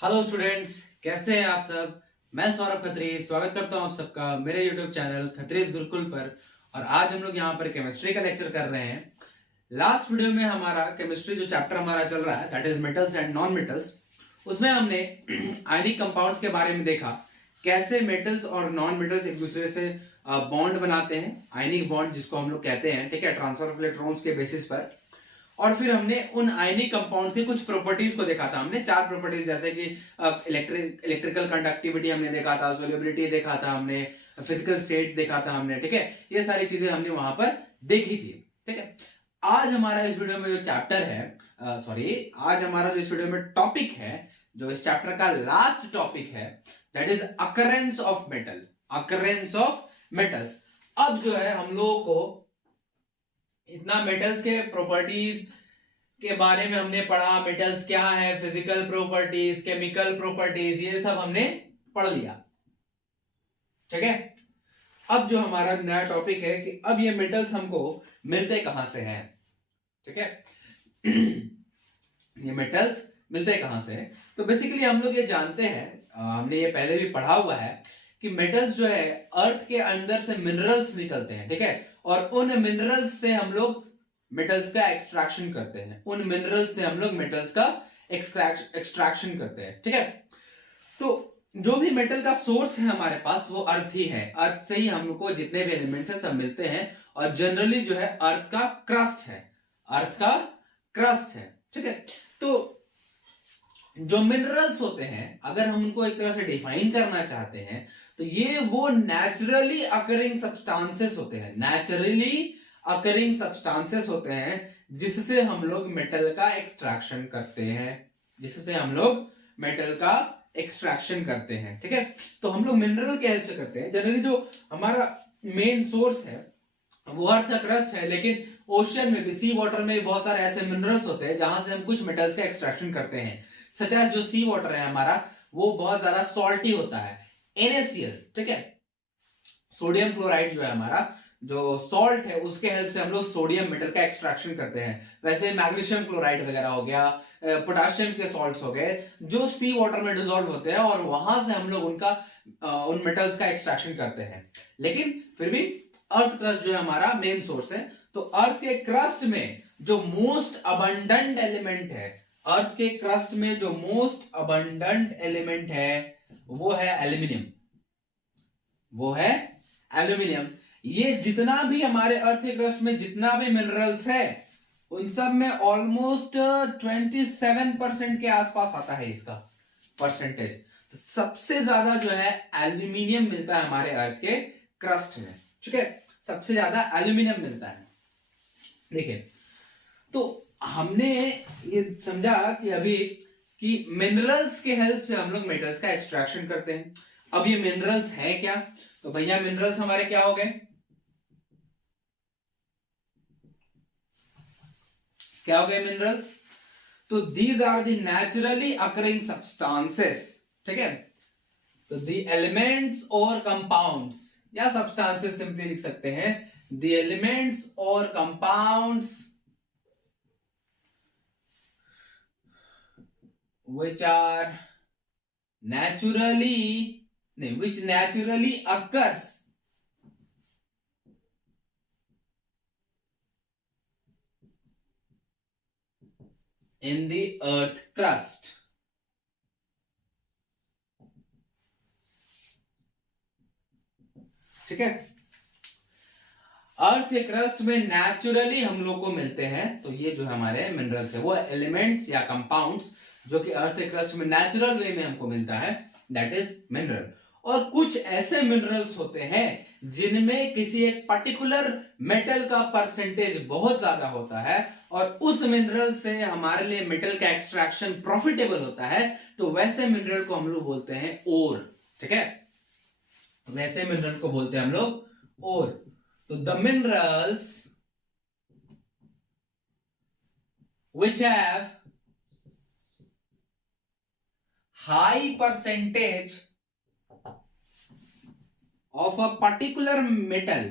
Hello students, कैसे हैं आप सब। मैं सौरभ खत्री स्वागत करता हूं आप सबका मेरे यूट्यूब चैनल खत्रीज गुरुकुल पर। और आज हम लोग यहां पर केमिस्ट्री का लेक्चर कर रहे हैं। लास्ट वीडियो में हमारा केमिस्ट्री जो चैप्टर हमारा चल रहा है that is metals and non metals, उसमें हमने आयनिक कंपाउंड्स के बारे में देखा, कैसे मेटल्स और नॉन मेटल्स एक दूसरे से बॉन्ड बनाते हैं, आयनिक बॉन्ड जिसको हम लोग कहते हैं, ठीक है, ट्रांसफर ऑफ इलेक्ट्रॉन्स के बेसिस पर। और फिर हमने उन आयनिक कंपाउंड की कुछ प्रॉपर्टीज को देखा था। हमने चार प्रॉपर्टीज जैसे कि इलेक्ट्रिकल कंडक्टिविटी हमने देखा था, सोल्युबिलिटी देखा था हमने, फिजिकल स्टेट देखा था हमने, ठीक है, ये सारी चीजें हमने वहां पर देखी थी। ठीक है, आज हमारा इस वीडियो में जो चैप्टर है, आज हमारा जो इस वीडियो में टॉपिक है, जो इस चैप्टर का लास्ट टॉपिक है, that is occurrence of metal, occurrence of metals. अब जो है हम लोगों को इतना मेटल्स के प्रॉपर्टीज के बारे में हमने पढ़ा, मेटल्स क्या है, फिजिकल प्रॉपर्टीज, केमिकल प्रॉपर्टीज, ये सब हमने पढ़ लिया। ठीक है, अब जो हमारा नया टॉपिक है कि अब ये मेटल्स हमको मिलते कहां से हैं। ठीक है, ये मेटल्स मिलते कहां से हैं। तो बेसिकली हम लोग ये जानते हैं, हमने ये पहले भी पढ़ा हुआ है कि मेटल्स जो है अर्थ के अंदर से मिनरल्स निकलते हैं। ठीक है, और उन मिनरल्स से हम लोग मेटल्स का एक्सट्रैक्शन करते हैं, उन मिनरल्स से हम लोग मेटल्स का एक्सट्रैक्शन करते हैं। ठीक है, तो जो भी मेटल का सोर्स है हमारे पास वो अर्थ ही है, अर्थ से ही हम लोग को जितने भी एलिमेंट्स है सब मिलते हैं। और जनरली जो है अर्थ का क्रस्ट है, अर्थ का क्रस्ट है। ठीक है, तो जो मिनरल्स होते हैं अगर हम उनको एक तरह से डिफाइन करना चाहते हैं तो ये वो नेचुरली अकरिंग सब्सटेंसेस होते हैं, नेचुरली अकरिंग सब्सटेंसेस होते हैं जिससे हम लोग मेटल का एक्सट्रैक्शन करते हैं, जिससे हम लोग मेटल का एक्सट्रैक्शन करते हैं। ठीक है, तो हम लोग मिनरल के हेल्प से करते हैं। जनरली जो हमारा मेन सोर्स है वो अर्थ का क्रस्ट है, लेकिन ओशियन में भी, सी वाटर में बहुत सारे ऐसे मिनरल्स होते हैं जहां से हम कुछ मेटल्स का एक्सट्रैक्शन करते हैं। सच एज जो सी वाटर है हमारा वो बहुत ज्यादा सॉल्टी होता है, NaCl। ठीक है, सोडियम क्लोराइड जो है हमारा जो सॉल्ट है उसके हेल्प से हम लोग सोडियम मेटल का एक्सट्रैक्शन करते हैं। वैसे मैग्नीशियम क्लोराइड वगैरह हो गया, पोटाशियम के सॉल्ट्स हो गए जो सी वाटर में डिसॉल्व होते हैं और वहां से हम लोग उनका उन मेटल्स का एक्सट्रैक्शन करते हैं। लेकिन फिर भी अर्थ क्रस्ट जो है हमारा मेन सोर्स है। तो अर्थ के क्रस्ट में जो मोस्ट अबंडेंट एलिमेंट है, अर्थ के क्रस्ट में जो मोस्ट अबंडेंट एलिमेंट है वो है एल्यूमिनियम, वो है एल्यूमिनियम। ये जितना भी हमारे अर्थ के क्रस्ट में जितना भी मिनरल्स है उन सब में ऑलमोस्ट 27% के आसपास आता है इसका परसेंटेज। तो सबसे ज्यादा जो है एल्यूमिनियम मिलता है हमारे अर्थ के क्रस्ट में। ठीक है, सबसे ज्यादा एल्यूमिनियम मिलता है। देखिए, तो हमने ये समझा कि अभी कि मिनरल्स के हेल्प से हम लोग मेटल्स का एक्सट्रैक्शन करते हैं। अब ये मिनरल्स है क्या, तो भैया मिनरल्स हमारे क्या हो गए, क्या हो गए मिनरल्स। तो these are the naturally occurring substances. ठीक है, तो द एलिमेंट्स और कंपाउंड्स या सब्सटेंसेस सिंपली लिख सकते हैं, द एलिमेंट्स और compounds which are which naturally occurs in the earth crust। ठीक है, अर्थ के क्रस्ट में नेचुरली हम लोग को मिलते हैं। तो ये जो हमारे मिनरल्स है वो एलिमेंट्स या कंपाउंड्स जो कि अर्थ के क्रस्ट में नेचुरल वे में हमको मिलता है, दैट इज मिनरल। और कुछ ऐसे मिनरल्स होते हैं जिनमें किसी एक पर्टिकुलर मेटल का परसेंटेज बहुत ज्यादा होता है और उस मिनरल से हमारे लिए मेटल का एक्सट्रैक्शन प्रॉफिटेबल होता है। तो वैसे मिनरल को हम लोग बोलते हैं ओर। ठीक है, वैसे मिनरल को बोलते हैं हम लोग ओर। तो the minerals which have high percentage of a particular metal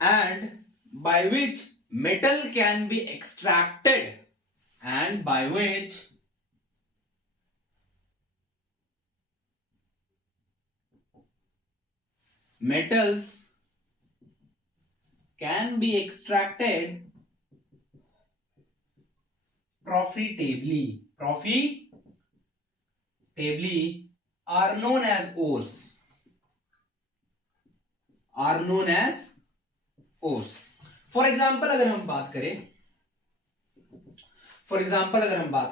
and by which metal can be extracted and by which metals can be extracted profitably are known as ores. For example अगर हम बात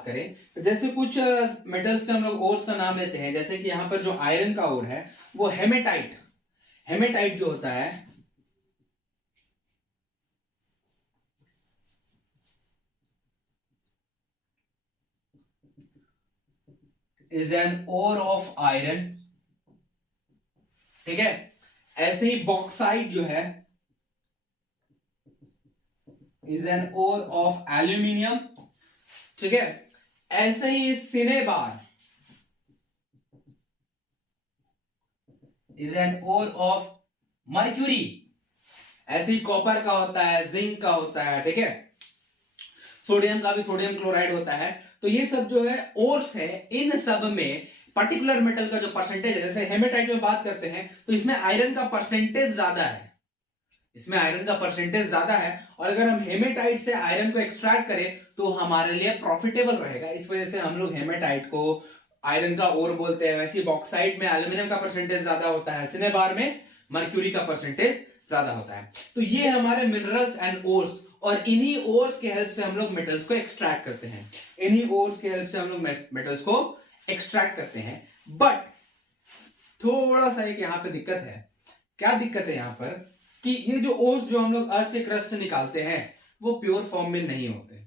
करें तो जैसे कुछ metals के हम लोग ओर्स का नाम लेते हैं, जैसे कि यहां पर जो आयरन का ओर है वो हेमेटाइट जो होता है is an ore of iron, ठीक है। ऐसे ही बॉक्साइट जो है is an ore of aluminium, ठीक है। ऐसे ही cinnabar is an ore of mercury, ऐसे ही कॉपर का होता है, जिंक का होता है, ठीक है। सोडियम का भी सोडियम क्लोराइड होता है। तो ये सब जो है ओर्स है, इन सब में पर्टिकुलर मेटल का जो परसेंटेज है, जैसे हेमेटाइट में बात करते हैं तो इसमें आयरन का परसेंटेज ज्यादा है, और अगर हम हेमेटाइट से आयरन को एक्सट्रैक्ट करें तो हमारे लिए प्रॉफिटेबल रहेगा। इस वजह से हम लोग हेमेटाइट को आयरन का ओर बोलते हैं। वैसे बॉक्साइट में एल्यूमिनियम का परसेंटेज ज्यादा होता है, सिनेबार में मर्क्यूरी का परसेंटेज ज्यादा होता है। तो ये हमारे मिनरल्स एंड ओर्स, और इन्हीं ओर्स की हेल्प से हम लोग मेटल्स को एक्सट्रैक्ट करते हैं। बट थोड़ा सा एक यहां पे दिक्कत है। क्या दिक्कत है यहां पर कि ये जो ओर्स जो हम लोग अर्थ के क्रस्ट से निकालते हैं वो प्योर फॉर्म में नहीं होते,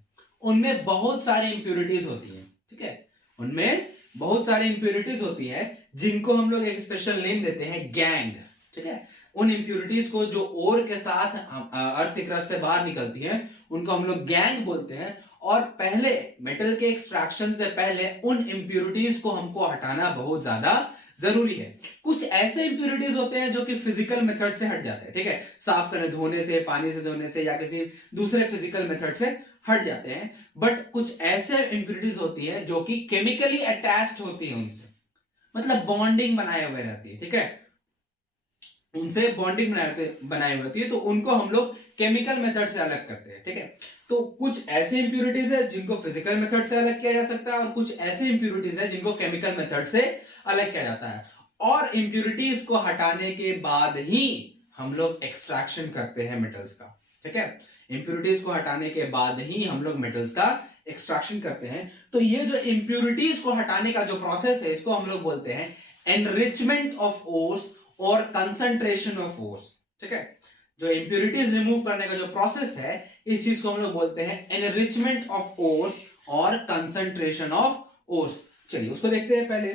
उनमें बहुत सारी इंप्योरिटीज होती है, ठीक है। उनमें बहुत सारी इंप्योरिटीज होती है जिनको हम लोग एक स्पेशल नेम देते हैं गैंग, ठीक है। उन इंप्योरिटीज को जो ओर के साथ अर्थ के क्रस्ट से बाहर निकलती हैं उनको हम लोग गैंग बोलते हैं। और पहले मेटल के एक्सट्रैक्शन से पहले उन इंप्योरिटीज को हमको हटाना बहुत ज्यादा जरूरी है। कुछ ऐसे इंप्योरिटीज होते हैं जो कि फिजिकल मेथड से हट जाते हैं, ठीक है। साफ करने, धोने से, पानी से धोने से या किसी दूसरे फिजिकल मेथड से हट जाते हैं। बट कुछ ऐसे इंप्योरिटीज होती है जो कि केमिकली अटैच्ड होती है उनसे, मतलब बॉन्डिंग बनाए हुए रहती है, ठीक है। उनसे बॉन्डिंग बनाई होती है तो उनको हम लोग केमिकल मेथड से अलग करते हैं, ठीक है। तो कुछ ऐसी इंप्योरिटीज है जिनको फिजिकल मेथड से अलग किया जा सकता है, और कुछ ऐसी इंप्योरिटीज है जिनको केमिकल मेथड से अलग किया जाता है। और इंप्योरिटीज को हटाने के बाद ही हम लोग एक्सट्रैक्शन करते हैं मेटल्स का, ठीक है। इंप्योरिटीज को हटाने के बाद ही हम लोग मेटल्स का एक्सट्रैक्शन करते हैं। तो ये जो इंप्योरिटीज को हटाने का जो प्रोसेस है इसको हम लोग बोलते हैं एनरिचमेंट ऑफ ओर्स और कंसंट्रेशन ऑफ ओर्स, ठीक है। जो इंप्योरिटीज रिमूव करने का जो प्रोसेस है इस चीज को हम लोग बोलते हैं एनरिचमेंट ऑफ ओर्स और कंसंट्रेशन ऑफ ओर्स। चलिए उसको देखते हैं पहले,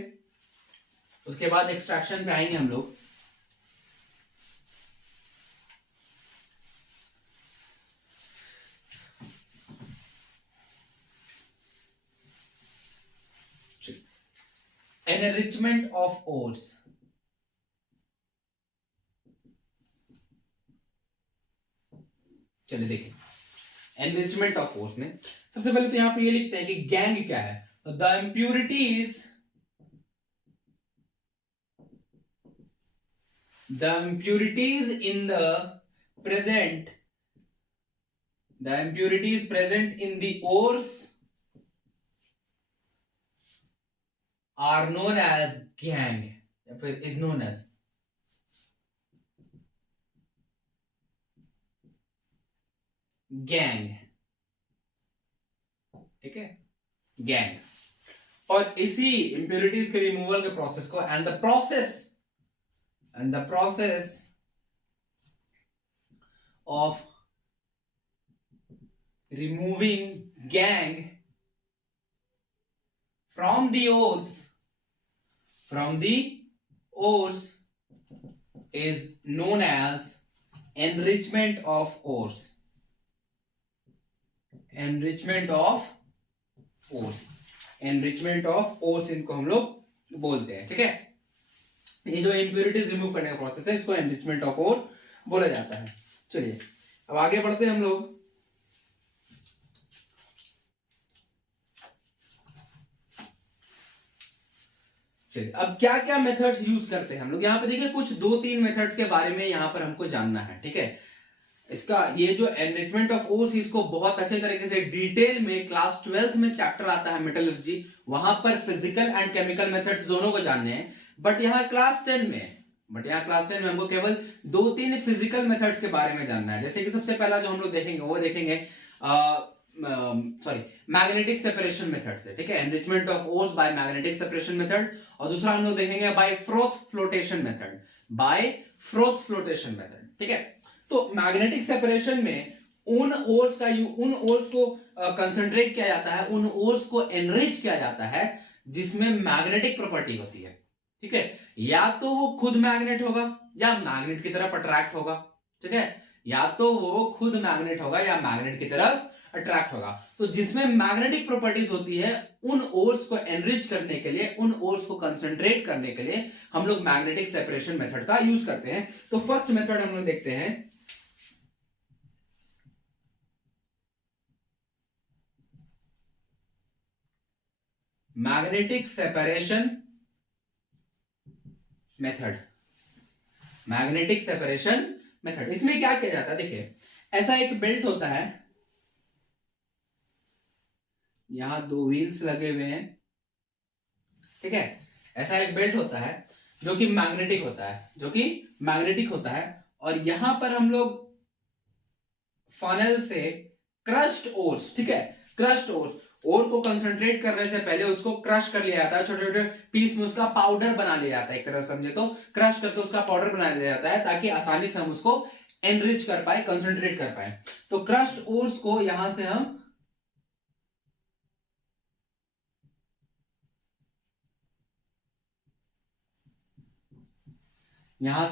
उसके बाद एक्सट्रैक्शन पे आएंगे हम लोग। एनरिचमेंट ऑफ ओर्स, चलिए देखिए एनरिचमेंट ऑफ ओर्स में सबसे पहले तो यहां पे ये लिखते हैं कि गैंग क्या है। तो the impurities present in the ores are known as gang, या फिर is known as गैंग, ठीक है, गैंग। और इसी इंप्योरिटीज के रिमूवल के प्रोसेस को and the process of removing gang from the ores is known as enrichment of ores, enrichment of ores इनको हम लोग बोलते हैं, ठीक है। ये जो इंप्योरिटीज रिमूव करने का प्रोसेस है इसको एनरिचमेंट ऑफ ओर बोला जाता है। चलिए अब आगे बढ़ते हैं हम लोग। चलिए अब क्या क्या मेथड्स यूज करते हैं हम लोग यहाँ पे देखिए, कुछ 2-3 मेथड्स के बारे में यहाँ पर हमको जानना है, ठीक है। इसका ये जो एनरिचमेंट ऑफ ओर्स, इसको बहुत अच्छे तरीके से डिटेल में क्लास 12th में चैप्टर आता है मेटलर्जी, वहां पर फिजिकल एंड केमिकल मेथड्स दोनों को जानने हैं। बट यहाँ क्लास 10 में हमको केवल 2-3 फिजिकल मेथड्स के बारे में जानना है। जैसे कि सबसे पहला जो हम लोग देखेंगे वो देखेंगे मैग्नेटिक सेपरेशन मेथड से, ठीक है, enrichment of ores by magnetic separation method. और दूसरा हम लोग देखेंगे बाय फ्रोथ फ्लोटेशन मेथड, ठीक है। तो मैग्नेटिक सेपरेशन में उन ओर्स को कंसंट्रेट किया जाता है, उन ओर्स को एनरिच किया जाता है जिसमें मैग्नेटिक प्रॉपर्टी होती है, ठीक है। या तो वो खुद मैग्नेट होगा या मैग्नेट की तरफ अट्रैक्ट होगा, ठीक है। या तो वो खुद मैग्नेट होगा या मैग्नेट की तरफ अट्रैक्ट होगा। तो जिसमें मैग्नेटिक प्रॉपर्टीज होती है, उन ओर्स को एनरिच करने के लिए, उन ओर्स को कंसंट्रेट करने के लिए हम लोग मैग्नेटिक सेपरेशन मेथड का यूज करते हैं। तो फर्स्ट मेथड हम लोग देखते हैं, magnetic separation method. Magnetic separation method, इसमें क्या किया जाता है, देखिए ऐसा एक बेल्ट होता है, यहां 2 व्हील्स लगे हुए हैं, ठीक है। ऐसा एक बेल्ट होता है जो कि मैग्नेटिक होता है, और यहां पर हम लोग फनल से क्रश्ड ओर्स, ठीक है, क्रश्ड ओर को कंसंट्रेट करने से पहले उसको क्रश कर लिया जाता है, छोटे छोटे पीस में उसका पाउडर बना लिया जाता है, एक तरह से समझे तो क्रश करके उसका पाउडर बना लिया जाता है ताकि आसानी से हम उसको एनरिच कर पाए, कंसंट्रेट कर पाए। तो क्रश्ड ओर्स को यहां से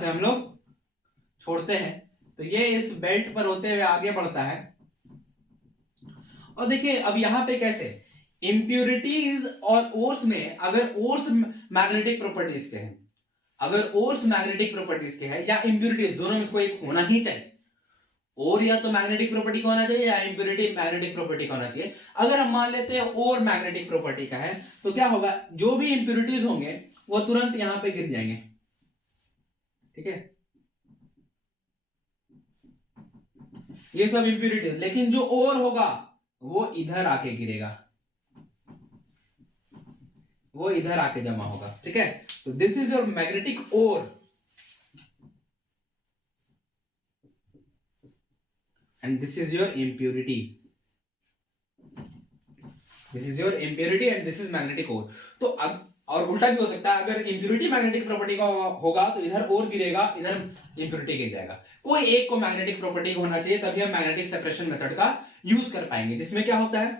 हम लोग छोड़ते हैं, तो ये इस बेल्ट पर होते हुए आगे बढ़ता है। और देखिए अब यहां पे कैसे इंप्यूरिटीज और ओर्स में, अगर ओर्स मैग्नेटिक प्रॉपर्टीज के हैं, या इंप्यूरिटीज, दोनों में कोई एक होना ही चाहिए, और या तो मैग्नेटिक प्रॉपर्टी का होना चाहिए या इंप्यूरिटी मैग्नेटिक प्रॉपर्टी का होना चाहिए। अगर हम मान लेते हैं और मैग्नेटिक प्रॉपर्टी का है, तो क्या होगा, जो भी इंप्यूरिटीज होंगे वो तुरंत यहां पे गिर जाएंगे, ठीक है, ये सब इंप्यूरिटीज। लेकिन जो और होगा वो इधर आके गिरेगा, वो इधर आके जमा होगा, ठीक है। तो this is your magnetic ore and this is your impurity, and this is magnetic ore. तो अब और उल्टा भी हो सकता है, अगर इंप्यूरिटी मैग्नेटिक प्रॉपर्टी का होगा तो इधर और गिरेगा, इधर इंप्यूरिटी गिर जाएगा। कोई एक को मैग्नेटिक प्रॉपर्टी होना चाहिए, तभी हम मैग्नेटिक सेपरेशन मेथड का यूज कर पाएंगे, जिसमें क्या होता है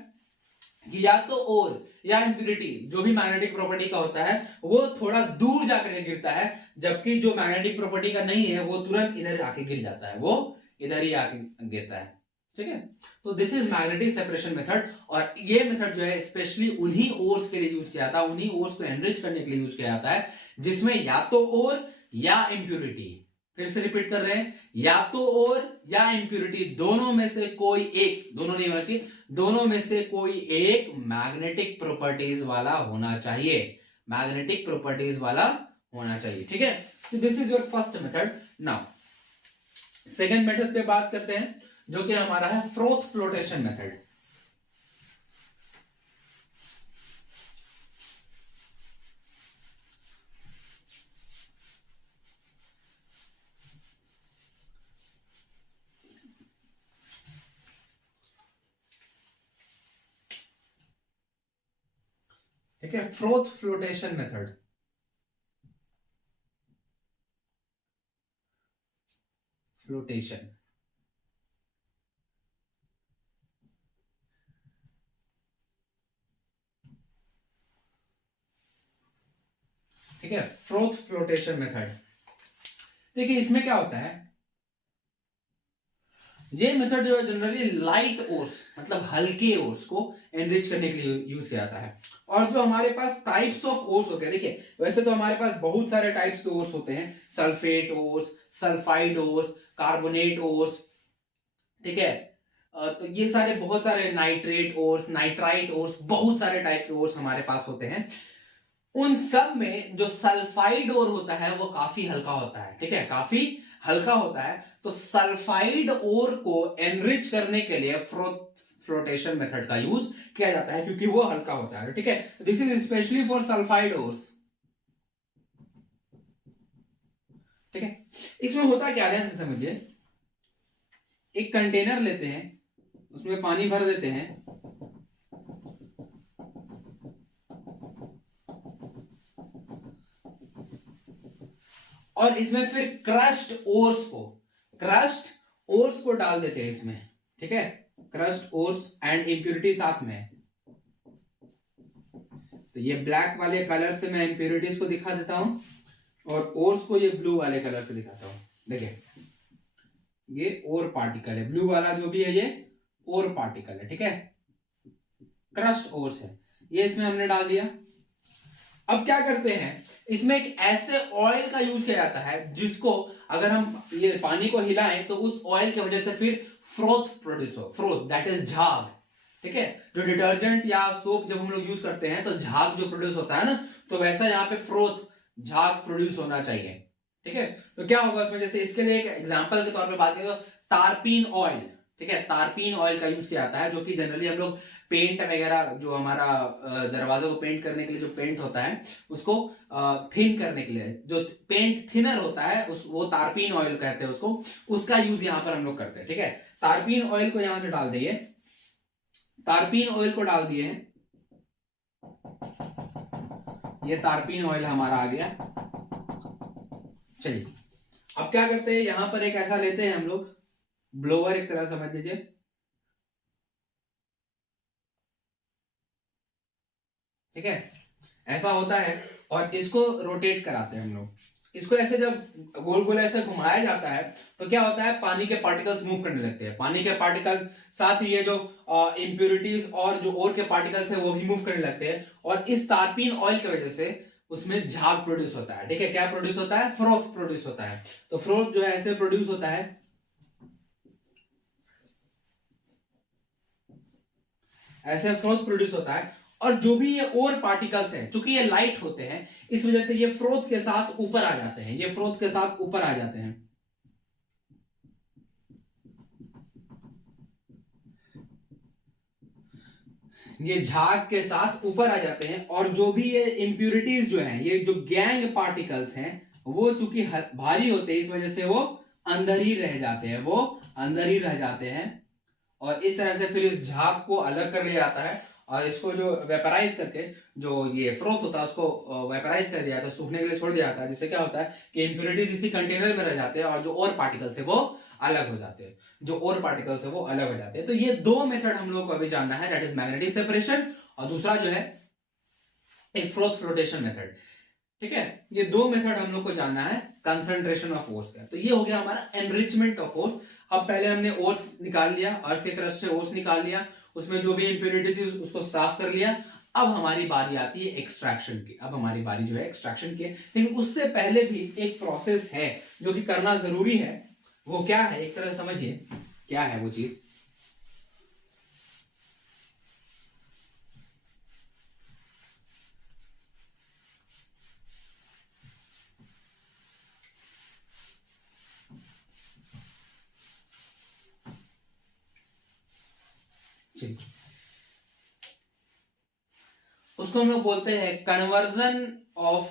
कि या तो और या इंप्यूरिटी, जो भी मैग्नेटिक प्रॉपर्टी का होता है वो थोड़ा दूर जाकर गिरता है, जबकि जो मैग्नेटिक प्रॉपर्टी का नहीं है वो तुरंत इधर आके गिर जाता है, वो इधर ही आके गिरता है, ठीक है। तो this is magnetic separation method, और ये मेथड जो है स्पेशली उन्हीं ओर्स के लिए यूज किया जाता है, उन्हीं ओर्स को एनरिच करने के लिए यूज किया जाता है जिसमें या तो और या इंप्यूरिटी, फिर से रिपीट कर रहे हैं, या तो और या इंप्यूरिटी, दोनों में से कोई एक, दोनों नहीं होना चाहिए, दोनों में से कोई एक मैग्नेटिक प्रॉपर्टीज वाला होना चाहिए, ठीक है। तो this is your first method. Now second method पे बात करते हैं, जो कि हमारा है फ्रोथ फ्लोटेशन मेथड। ठीक है, फ्रोथ फ्लोटेशन मेथड। फ्लोटेशन, ठीक है, फ्रोथ फ्लोटेशन मेथड। देखिए इसमें क्या होता है, ये मेथड जो है जनरली लाइट ओर्स, मतलब हल्के ओर्स को एनरिच करने के लिए यूज किया जाता है। और जो हमारे पास टाइप्स ऑफ ओर्स होते हैं, देखिए वैसे तो हमारे पास बहुत सारे टाइप्स के ओर्स होते हैं, sulphate ores, sulphide ores, carbonate ores, ठीक है। तो ये सारे बहुत सारे नाइट्रेट ओर्स, नाइट्राइट ओर्स, बहुत सारे टाइप के ओर्स हमारे पास होते हैं। उन सब में जो सल्फाइड ओर होता है वो काफी हल्का होता है, ठीक है, काफी हल्का होता है। तो सल्फाइड ओर को एनरिच करने के लिए फ्लोटेशन मेथड का यूज किया जाता है, क्योंकि वो हल्का होता है, ठीक है। This is specially for sulphide ores, ठीक है। इसमें होता क्या है, ध्यान से समझिए। एक कंटेनर लेते हैं, उसमें पानी भर देते हैं, और इसमें फिर क्रस्ट ओर्स को डाल देते हैं इसमें, ठीक है। क्रस्ट ओर्स एंड इम्प्योरिटी साथ में है। तो ये ब्लैक वाले कलर से मैं इम्प्योरिटीज को दिखा देता हूं, और ओर्स को ये ब्लू वाले कलर से दिखाता हूं। देखिए, ये ओर पार्टिकल है, ब्लू वाला जो भी है ये ओर पार्टिकल है, ठीक है, क्रस्ट ओर्स है, ये इसमें हमने डाल दिया। अब क्या करते हैं, इसमें एक ऐसे ऑयल का यूज किया जाता है जिसको अगर हम ये पानी को हिलाएं तो उस ऑयल की वजह से फिर फ्रोथ प्रोड्यूस हो, फ्रोथ दैट इज झाग, ठीक है। जो डिटर्जेंट या सोप जब हम लोग यूज करते हैं तो झाग जो प्रोड्यूस होता है ना, तो वैसा यहाँ पे फ्रोथ, झाग प्रोड्यूस होना चाहिए, ठीक है। तो क्या होगा उसमें, जैसे इसके लिए एक एग्जांपल के तौर पे बात करें तो तारपीन ऑयल, ठीक है, तारपीन ऑयल का यूज किया जाता है, जो कि जनरली हम लोग पेंट वगैरह, जो हमारा दरवाजे को पेंट करने के लिए जो पेंट होता है उसको थिन करने के लिए, जो पेंट थिनर होता है उस वो तारपीन ऑयल कहते हैं उसको, उसका यूज यहां पर हम लोग करते हैं, ठीक है। तारपीन ऑयल को यहां से डाल दिए, तारपीन ऑयल को डाल दिए हैं, ये तारपीन ऑयल हमारा आ गया। चलिए, अब क्या करते हैं, यहां पर एक ऐसा लेते हैं हम लोग, ब्लोअर एक तरह समझ लीजिए, ठीक है, ऐसा होता है, और इसको रोटेट कराते हैं हम लोग। इसको ऐसे जब गोल गोल ऐसे घुमाया जाता है तो क्या होता है, पानी के पार्टिकल्स मूव करने लगते हैं, पानी के पार्टिकल्स साथ ही ये जो इंप्योरिटीज और जो और के पार्टिकल्स है वो भी मूव करने लगते हैं, और इस तारपीन ऑयल की वजह से उसमें झाग प्रोड्यूस होता है, ठीक है। क्या प्रोड्यूस होता है, फ्रोथ प्रोड्यूस होता है। तो फ्रोथ जो है ऐसे प्रोड्यूस होता है, ऐसे फ्रोथ प्रोड्यूस होता है, और जो भी ये और पार्टिकल्स हैं, चूंकि ये लाइट होते हैं, इस वजह से ये फ्रोथ के साथ ऊपर आ जाते हैं, ये फ्रोथ के साथ ऊपर आ जाते हैं, ये झाग के साथ ऊपर आ जाते हैं, और जो भी ये इंप्यूरिटीज जो हैं, ये जो गैंग पार्टिकल्स हैं, वो चूंकि भारी होते हैं, इस वजह से वो अंदर ही रह जाते हैं, वो अंदर ही रह जाते हैं, और इस तरह से फिर इस झाग को अलग कर लिया जाता है, और इसको जो वेपराइज करके, जो ये फ्रोथ होता है उसको वेपराइज कर दिया जाता है, सूखने के लिए छोड़ दिया जाता है, जिससे क्या होता है कि इंप्योरिटीज इसी कंटेनर में रह जाते हैं, और जो और पार्टिकल्स है वो अलग हो जाते हैं, जो और पार्टिकल्स है वो अलग हो जाते हैं। तो ये दो मेथड हम लोग को अभी जानना है, दैट इज मैग्नेटिक सेपरेशन, और दूसरा जो है एक फ्रोथ फ्लोटेशन मेथड, ठीक है। ये दो मेथड हम लोग को जानना है कंसंट्रेशन ऑफ फोर्स का। तो ये हो गया हमारा एनरिचमेंट ऑफ फोर्स। अब पहले हमने ओर्स निकाल लिया, अर्थ के क्रस्ट से ओर्स निकाल लिया, उसमें जो भी इंप्योरिटी थी उसको साफ कर लिया। अब हमारी बारी आती है एक्सट्रैक्शन की, अब हमारी बारी जो है एक्सट्रैक्शन की है, लेकिन उससे पहले भी एक प्रोसेस है जो कि करना जरूरी है। वो क्या है, एक तरह समझिए क्या है वो चीज। उसको हम लोग बोलते हैं कन्वर्जन ऑफ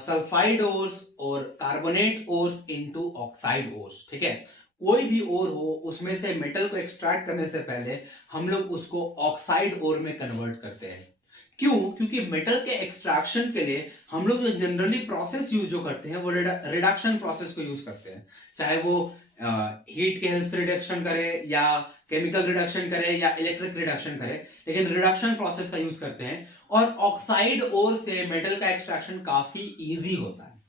सल्फाइड ओर्स और carbonate ores into oxide ores, ठीक है। कोई भी ओर हो उसमें से मेटल को एक्सट्रैक्ट करने से पहले हम लोग उसको ऑक्साइड ओर में कन्वर्ट करते हैं। क्यों, क्योंकि मेटल के एक्सट्रैक्शन के लिए हम लोग जो जनरली प्रोसेस यूज जो करते हैं वो रिडक्शन प्रोसेस को यूज करते हैं, चाहे वो हीट के हेल्प से रिडक्शन करे या केमिकल रिडक्शन करे या इलेक्ट्रिक रिडक्शन करे, लेकिन रिडक्शन प्रोसेस का यूज करते हैं। और ऑक्साइड ओर से मेटल का एक्सट्रैक्शन काफी इजी होता है,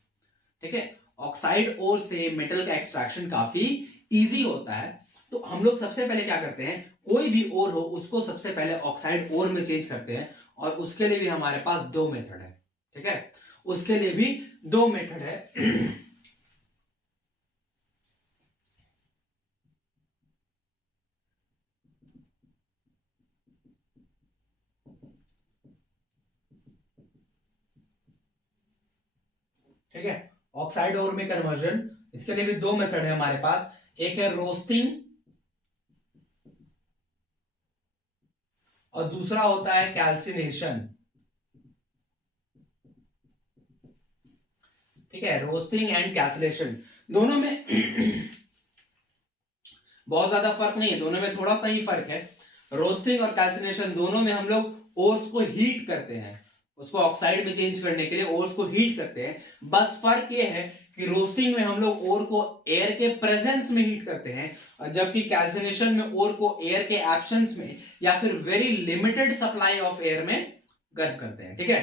ठीक है। ऑक्साइड ओर से मेटल का एक्सट्रैक्शन काफी इजी होता है। तो हम लोग सबसे पहले क्या करते हैं, कोई भी ओर हो उसको सबसे पहले ऑक्साइड ओर में चेंज करते हैं, और उसके लिए भी हमारे पास दो मेथड है, ठीक है, उसके लिए भी दो मेथड है। ठीक है, ऑक्साइड ओर में कन्वर्जन, इसके लिए भी दो मेथड है हमारे पास, एक है रोस्टिंग और दूसरा होता है कैल्सिनेशन। ठीक है, रोस्टिंग एंड कैल्सिनेशन, दोनों में बहुत ज्यादा फर्क नहीं है, दोनों में थोड़ा सा ही फर्क है। रोस्टिंग और कैल्सिनेशन दोनों में हम लोग ओर्स को हीट करते हैं, उसको ऑक्साइड में चेंज करने के लिए ओर्स को हीट करते हैं। बस फर्क ये है कि रोस्टिंग में हम लोग ओर को एयर के प्रेजेंस में हीट करते हैं, और जबकि कैल्सिनेशन में ओर को एयर के एब्सेंस में या फिर very limited supply of air में गर्म करते हैं। ठीक है,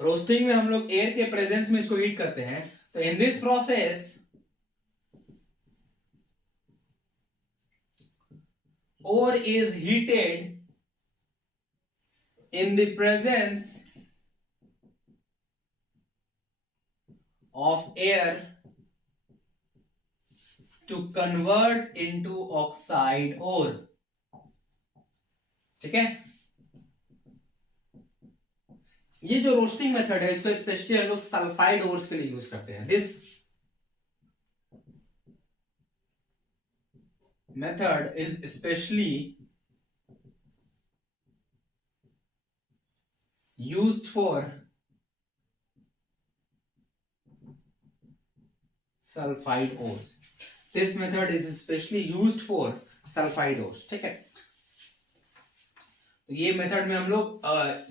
रोस्टिंग में हम लोग एयर के प्रेजेंस में इसको हीट करते हैं। तो in this process ore is heated in the presence of air to convert into oxide ore। ठीक है, ये जो रोस्टिंग मेथड है इसको स्पेशली हम लोग सल्फाइड ओर्स के लिए यूज करते हैं। This method is especially used for sulfide ores। This method is especially used for sulfide ores। ठीक है, तो ये मेथड में हम लोग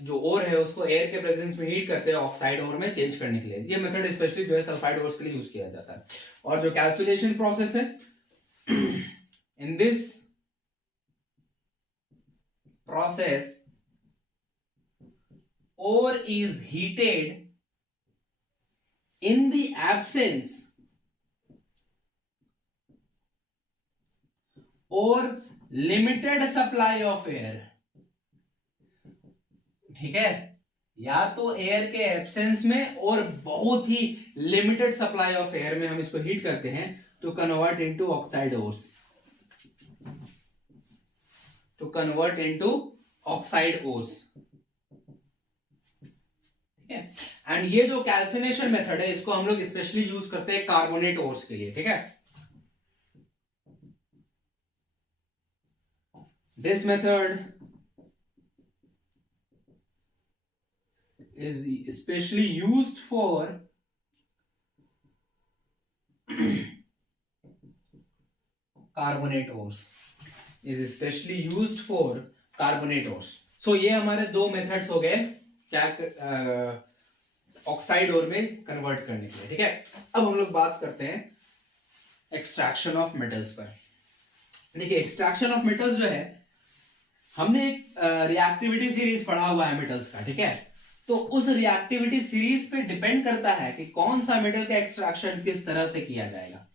जो ओर है उसको एयर के प्रेजेंस में हीट करते हैं ऑक्साइड ओर में चेंज करने के लिए। ये मेथड स्पेशली जो है सल्फाइड ओर्स के लिए यूज किया जाता है। और जो कैल्कुलेशन प्रोसेस है, in this process ore is heated in the absence or limited supply of air। ठीक है, या तो एयर के एब्सेंस में और बहुत ही लिमिटेड सप्लाई ऑफ एयर में हम इसको हीट करते हैं to convert into oxide ores, to convert into oxide ores. ठीक है, एंड ये जो कैल्सिनेशन मेथड है इसको हम लोग स्पेशली यूज करते हैं कार्बोनेट ओर्स के लिए। ठीक है, this method is especially used for carbonate ores, is especially used for carbonate ores। so ये हमारे दो मेथड्स हो गए क्या ऑक्साइड ओर में कन्वर्ट करने के लिए। ठीक है, अब हम लोग बात करते हैं एक्सट्रैक्शन ऑफ मेटल्स पर। देखिए, एक्सट्रैक्शन ऑफ मेटल्स जो है, हमने एक रिएक्टिविटी सीरीज पढ़ा हुआ है मेटल्स का। ठीक है, तो उस रिएक्टिविटी सीरीज पे डिपेंड करता है कि कौन सा मेटल का एक्सट्रैक्शन किस तरह से किया जाएगा,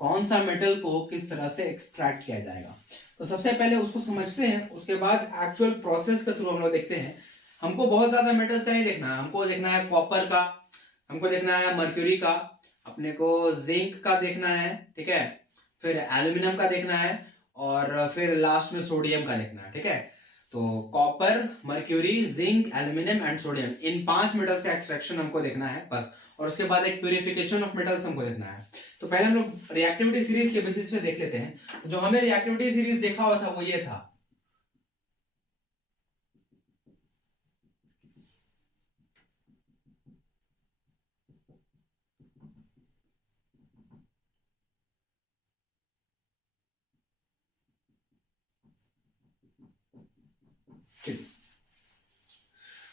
कौन सा मेटल को किस तरह से एक्सट्रैक्ट किया जाएगा। तो सबसे पहले उसको समझते हैं, उसके बाद एक्चुअल प्रोसेस के थ्रू हम लोग देखते हैं। हमको बहुत ज्यादा मेटल्स का नहीं देखना है, हमको देखना है कॉपर का, हमको देखना है मर्क्यूरी का, अपने को जिंक का देखना है। ठीक है, फिर एल्यूमिनियम का देखना है, और फिर लास्ट में सोडियम का देखना है। ठीक है, तो copper, mercury, zinc, aluminium and sodium, in 5 metals का एक्सट्रैक्शन हमको देखना है बस। और उसके बाद एक प्यूरिफिकेशन ऑफ मेटल्स हमको देखना है। तो पहले हम लोग रिएक्टिविटी सीरीज के बेसिस पे देख लेते हैं। जो हमें रिएक्टिविटी सीरीज देखा हुआ था वो ये था,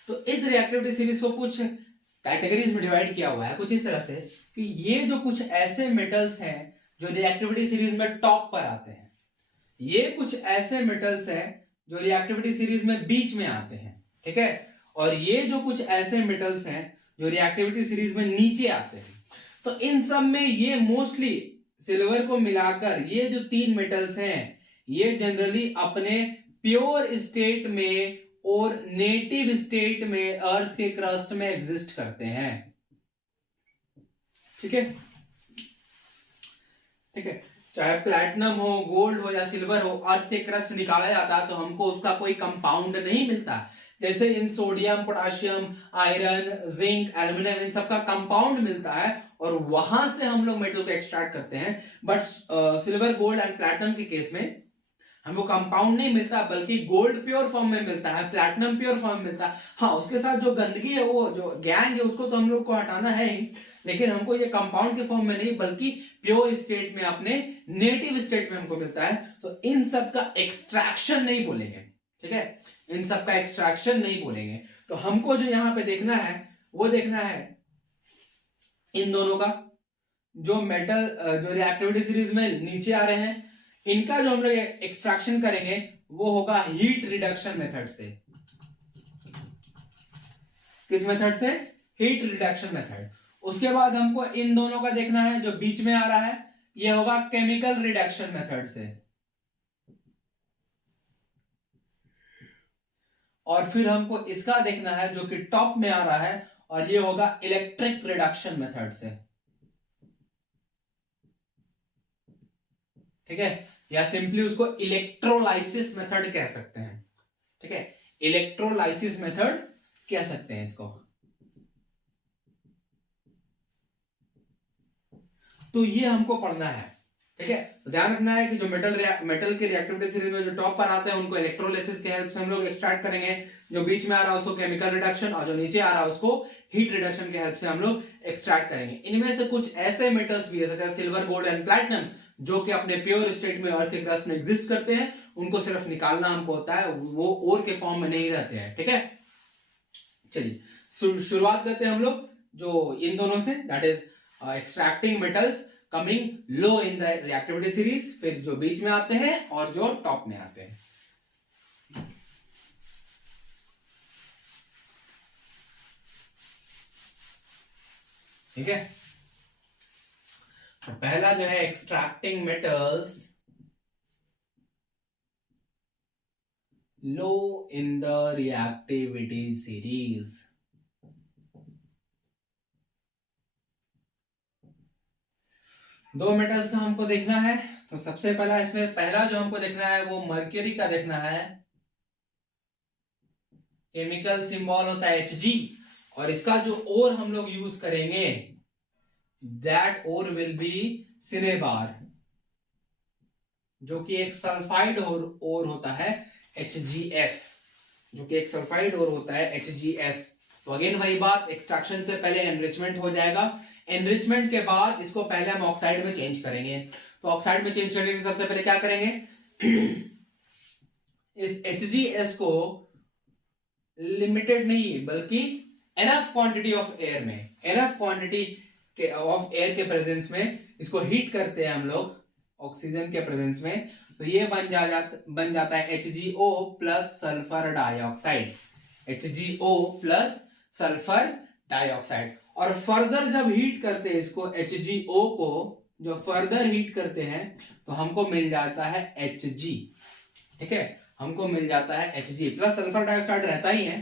तो इस रिएक्टिविटी सीरीज को कुछ कैटेगरीज में डिवाइड किया हुआ है कुछ इस तरह से कि ये जो कुछ ऐसे मेटल्स हैं जो रिएक्टिविटी सीरीज में टॉप पर आते हैं, ये कुछ ऐसे मेटल्स हैं जो रिएक्टिविटी सीरीज में बीच में आते हैं। ठीक है, और ये जो कुछ ऐसे मेटल्स हैं जो रिएक्टिविटी सीरीज में नीचे आते हैं। तो इन सब में ये मोस्टली सिल्वर को मिलाकर ये जो 3 मेटल्स हैं ये जनरली अपने प्योर स्टेट में और नेटिव स्टेट में अर्थ के क्रस्ट में एग्जिस्ट करते हैं। ठीक है, ठीक है, चाहे प्लैटिनम हो, गोल्ड हो या सिल्वर हो, अर्थ के क्रस्ट निकाला जाता है तो हमको उसका कोई कंपाउंड नहीं मिलता। जैसे इन sodium, potassium, iron, zinc, aluminium, इन सब का कंपाउंड मिलता है और वहां से हम लोग मेटल को एक्सट्रैक्ट करते हैं। But silver, gold and platinum के केस में हमको कंपाउंड नहीं मिलता, बल्कि गोल्ड प्योर फॉर्म में मिलता है, प्लैटिनम प्योर फॉर्म में मिलता है। हाँ, उसके साथ जो गंदगी है, वो जो गैंग है, उसको तो हम लोग को हटाना है ही, लेकिन हमको ये कंपाउंड के फॉर्म में नहीं, बल्कि प्योर स्टेट में, अपने नेटिव स्टेट में हमको मिलता है। तो इन सब का एक्सट्रैक्शन नहीं बोलेंगे, ठीक है, इन सब का एक्सट्रैक्शन नहीं बोलेंगे। तो हमको जो यहां पे देखना है, वो देखना है इन दोनों का, जो मेटल जो रिएक्टिविटी सीरीज में नीचे आ रहे हैं, इनका जो हम लोग एक्सट्रैक्शन करेंगे वो होगा हीट रिडक्शन मेथड से। किस मेथड से? Heat reduction method. उसके बाद हमको इन दोनों का देखना है, जो बीच में आ रहा है ये होगा केमिकल रिडक्शन मेथड से। और फिर हमको इसका देखना है जो कि टॉप में आ रहा है, और ये होगा इलेक्ट्रिक रिडक्शन मेथड से, ठीक है, या सिंपली उसको इलेक्ट्रोलाइसिस मेथड कह सकते हैं, ठीक है, इलेक्ट्रोलाइसिस मेथड कह सकते हैं इसको। तो ये हमको पढ़ना है, ठीक है। तो ध्यान रखना है कि जो मेटल के रिएक्टिविटी सीरीज में जो टॉप पर आते हैं उनको इलेक्ट्रोलाइसिस के हेल्प से हम लोग एक्सट्रैक्ट करेंगे, जो बीच में आ रहा है उसको केमिकल रिडक्शन, और जो नीचे आ रहा है उसको हीट रिडक्शन के हेल्प से हम लोग एक्सट्रैक्ट करेंगे। इनमें से कुछ ऐसे मेटल्स भी है, जैसे सिल्वर, गोल्ड एंड प्लैटिनम, जो कि अपने प्योर स्टेट में अर्थ के क्रस्ट में एग्जिस्ट करते हैं, उनको सिर्फ निकालना हमको होता है, वो ओर के फॉर्म में नहीं रहते हैं, ठीक है। चलिए शुरुआत करते हैं हम लोग जो इन दोनों से, that is extracting metals coming low in the reactivity series, फिर जो बीच में आते हैं और जो टॉप में आते हैं। ठीक है, तो पहला जो है extracting metals low in the reactivity series. दो मेटल्स का हमको देखना है, तो सबसे पहला इसमें पहला जो हमको देखना है वो मर्क्यूरी का देखना है। केमिकल सिंबल होता है Hg, और इसका जो ओर हम लोग यूज करेंगे that ore will be cinnabar, जो कि एक सल्फाइड ओर होता है HgS, जो कि एक सल्फाइड ओर होता है HgS। तो अगेन वही बात, एक्सट्रैक्शन से पहले एनरिचमेंट हो जाएगा, एनरिचमेंट के बाद इसको पहले हम ऑक्साइड में चेंज करेंगे। तो ऑक्साइड में चेंज करने के सबसे पहले क्या करेंगे, इस HgS को लिमिटेड नहीं बल्कि एनफ क्वांटिटी ऑफ एयर में, एनफ क्वांटिटी ऑफ एयर के प्रेजेंस में इसको हीट करते हैं हम लोग, ऑक्सीजन के प्रेजेंस में। तो ये बन जाता है HgO plus sulphur dioxide, HgO plus sulphur dioxide. और फर्दर जब हीट करते हैं इसको HgO को, जो फर्दर हीट करते हैं तो हमको मिल जाता है Hg, ठीक है, हमको मिल जाता है Hg प्लस सल्फर डाइऑक्साइड रहता ही है,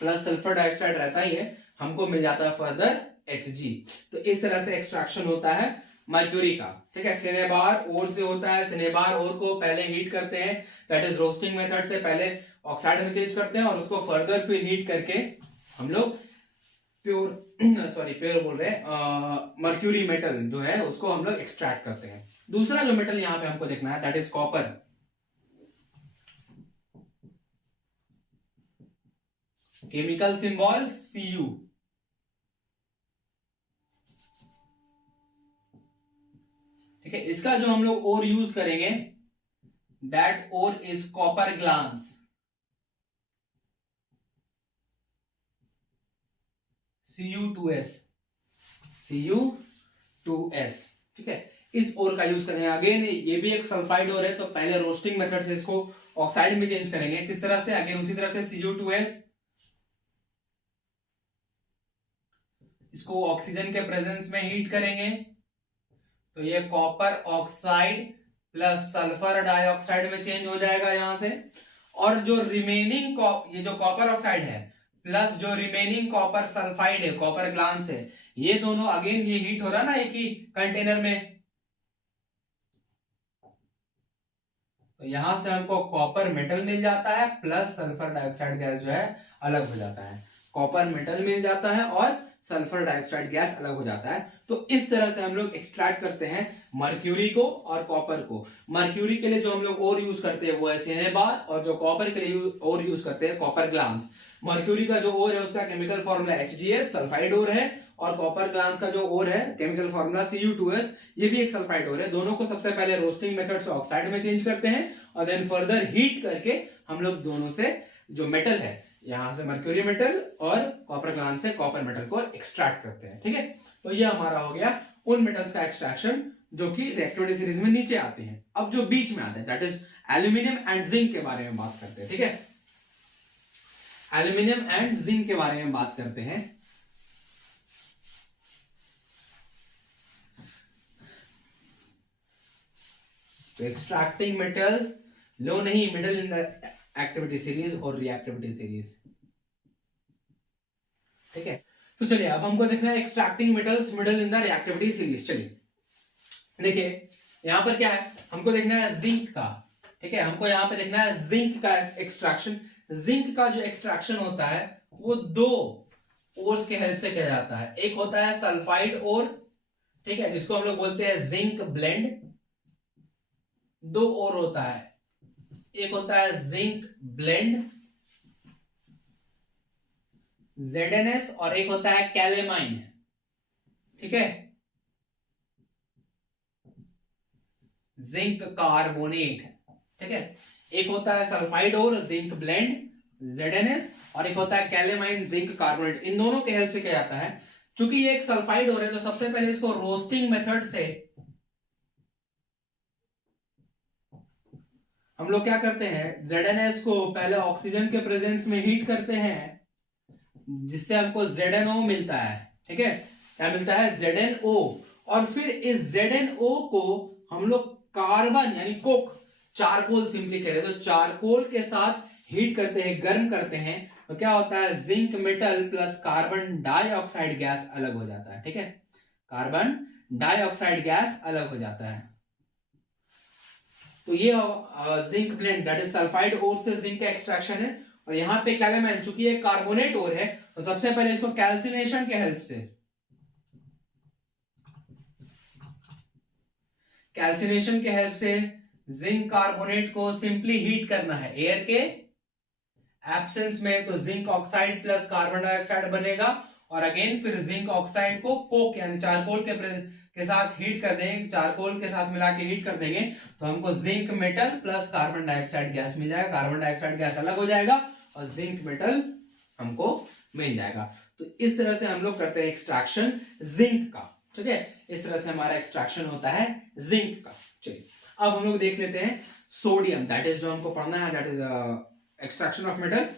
प्लस सल्फर डाइऑक्साइड रहता ही है, हमको मिल जाता है फर्दर Hg। तो इस तरह से एक्सट्रैक्शन होता है मर्क्यूरी का, ठीक है। सिनेबार ओर से होता है, सिनेबार ओर को पहले हीट करते हैं, दैट इज रोस्टिंग मेथड से, पहले ऑक्साइड में चेंज करते हैं और उसको फर्दर फिर हीट करके हम लोग प्योर बोल रहे हैं मर्क्यूरी मेटल जो है उसको हम लोग एक्सट्रैक्ट करते हैं। दूसरा जो मेटल यहां पे हमको देखना है that is copper. Chemical symbol Cu, ठीक है। इसका जो हम लोग ओर यूज करेंगे that ore is copper glance, Cu2s, Cu2s, ठीक है। इस ओर का यूज करेंगे। अगेन ये भी एक सल्फाइड ओर है, तो पहले रोस्टिंग मेथड से इसको ऑक्साइड में चेंज करेंगे। किस तरह से? अगेन उसी तरह से Cu2s, इसको ऑक्सीजन के प्रेजेंस में हीट करेंगे, तो ये copper oxide plus sulphur dioxide में चेंज हो जाएगा यहां से। और जो रिमेनिंग ये जो कॉपर ऑक्साइड है प्लस जो रिमेनिंग कॉपर सल्फाइड है, कॉपर ग्लांस है, ये दोनों अगेन ये हीट हो रहा ना एक ही कंटेनर में, तो यहां से हमको कॉपर मेटल मिल जाता है प्लस सल्फर डाइऑक्साइड गैस जो है अलग हो जाता है। कॉपर मेटल मिल जाता है और सल्फर डाइऑक्साइड गैस अलग हो जाता है। तो इस तरह से हम लोग एक्सट्रैक्ट करते हैं मर्क्यूरी को और कॉपर को। मर्क्यूरी के लिए जो हम लोग और यूज करते हैं वो है Na बार, और जो कॉपर के लिए और यूज करते हैं कॉपर ग्लांस। मर्क्यूरी का जो ओर है उसका chemical formula HGS sulphide ore है, और कॉपर ग्लांस का जो ओर है केमिकल फॉर्मूला Cu2S, ये भी एक सल्फाइड ओर है। दोनों को सबसे पहले रोस्टिंग मेथड से ऑक्साइड में चेंज करते हैं, और देन फर्दर हीट करके हम लोग दोनों से जो मेटल है, यहां से मर्क्यूरी मेटल और कॉपर ग्लांस से कॉपर मेटल को एक्सट्रैक्ट करते हैं। ठीक है, तो ये हमारा हो गया उन मेटल्स का एक्सट्रैक्शन जो कि रिएक्टिविटी सीरीज में नीचे आते हैं। अब जो बीच में आते हैं that is aluminium and zinc के बारे में बात करते हैं। ठीक है, एल्यूमिनियम एंड जिंक के बारे में बात करते हैं। तो एक्सट्रैक्टिंग मेटल्स लो नहीं middle in the activity series और रिएक्टिविटी सीरीज। ठीक है, तो चलिए अब हमको देखना है extracting metals middle in the reactivity series. चलिए देखिए यहां पर क्या है, हमको देखना है जिंक का। ठीक है, हमको यहां पे देखना है जिंक का एक्सट्रैक्शन। जिंक का जो एक्सट्रैक्शन होता है वो दो ओर्स के हेल्प से किया जाता है। एक होता है सल्फाइड ओर, ठीक है, जिसको हम लोग बोलते हैं जिंक ब्लेंड। दो और होता है, एक होता है जिंक ब्लेंड ZnS, और एक होता है कैलेमाइन। ठीक है, जिंक कार्बोनेट। ठीक है, एक होता है सल्फाइड और जिंक ब्लेंड ZnS, और एक होता है कैलेमाइन जिंक कार्बोनेट। इन दोनों के हेल्प से किया जाता है। चूंकि ये एक सल्फाइड हो रहा है तो सबसे पहले इसको रोस्टिंग मेथड से हम लोग क्या करते हैं, ZnS को पहले ऑक्सीजन के प्रेजेंस में हीट करते हैं, जिससे हमको ZnO मिलता है। ठीक है, क्या मिलता है, ZnO। और फिर इस ZnO को हम लोग कार्बन यानी कोक, चारकोल सिंपली कह रहे तो चारकोल के साथ हीट करते हैं, गर्म करते हैं, तो क्या होता है, zinc metal plus carbon dioxide gas अलग हो जाता है। ठीक है, कार्बन डाइऑक्साइड गैस अलग हो जाता है। तो ये zinc blende that is sulphide ore से जिंक का एक्सट्रैक्शन है। और यहां पे कैलेमाइन चूंकि ये कार्बोनेट ओर है तो सबसे पहले इसको कैल्सिनेशन के हेल्प से, कैल्सिनेशन के हेल्प से जिंक कार्बोनेट को सिंपली हीट करना है एयर के एब्सेंस में। तो zinc oxide plus carbon dioxide बनेगा, और अगेन फिर जिंक ऑक्साइड को कोक यानी चारकोल के साथ हीट कर देंगे, चारकोल के साथ मिला के हीट कर देंगे, तो हमको zinc metal plus carbon dioxide gas मिल जाएगा। कार्बन डाइऑक्साइड गैस अलग हो जाएगा और जिंक मेटल हमको मिल जाएगा। तो इस तरह से हम लोग करते हैं एक्सट्रैक्शन जिंक का। ठीक है, इस तरह से हमारा एक्सट्रैक्शन होता है जिंक का। चलिए अब हम लोग देख लेते हैं सोडियम, दैट इज जो हमको पढ़ना है, that is extraction of metal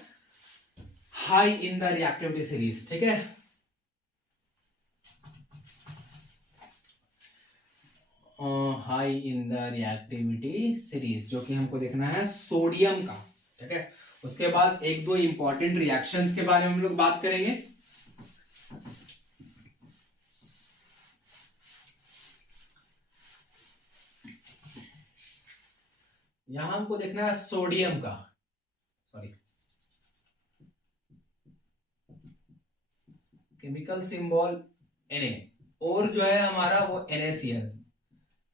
high in the reactivity series. ठीक है, high in the reactivity series जो कि हमको देखना है सोडियम का। ठीक है, उसके बाद एक दो इंपॉर्टेंट रिएक्शंस के बारे में हम लोग बात करेंगे। यहां हमको देखना है सोडियम का, सॉरी, केमिकल सिंबल Na, और जो है हमारा वो NaCl,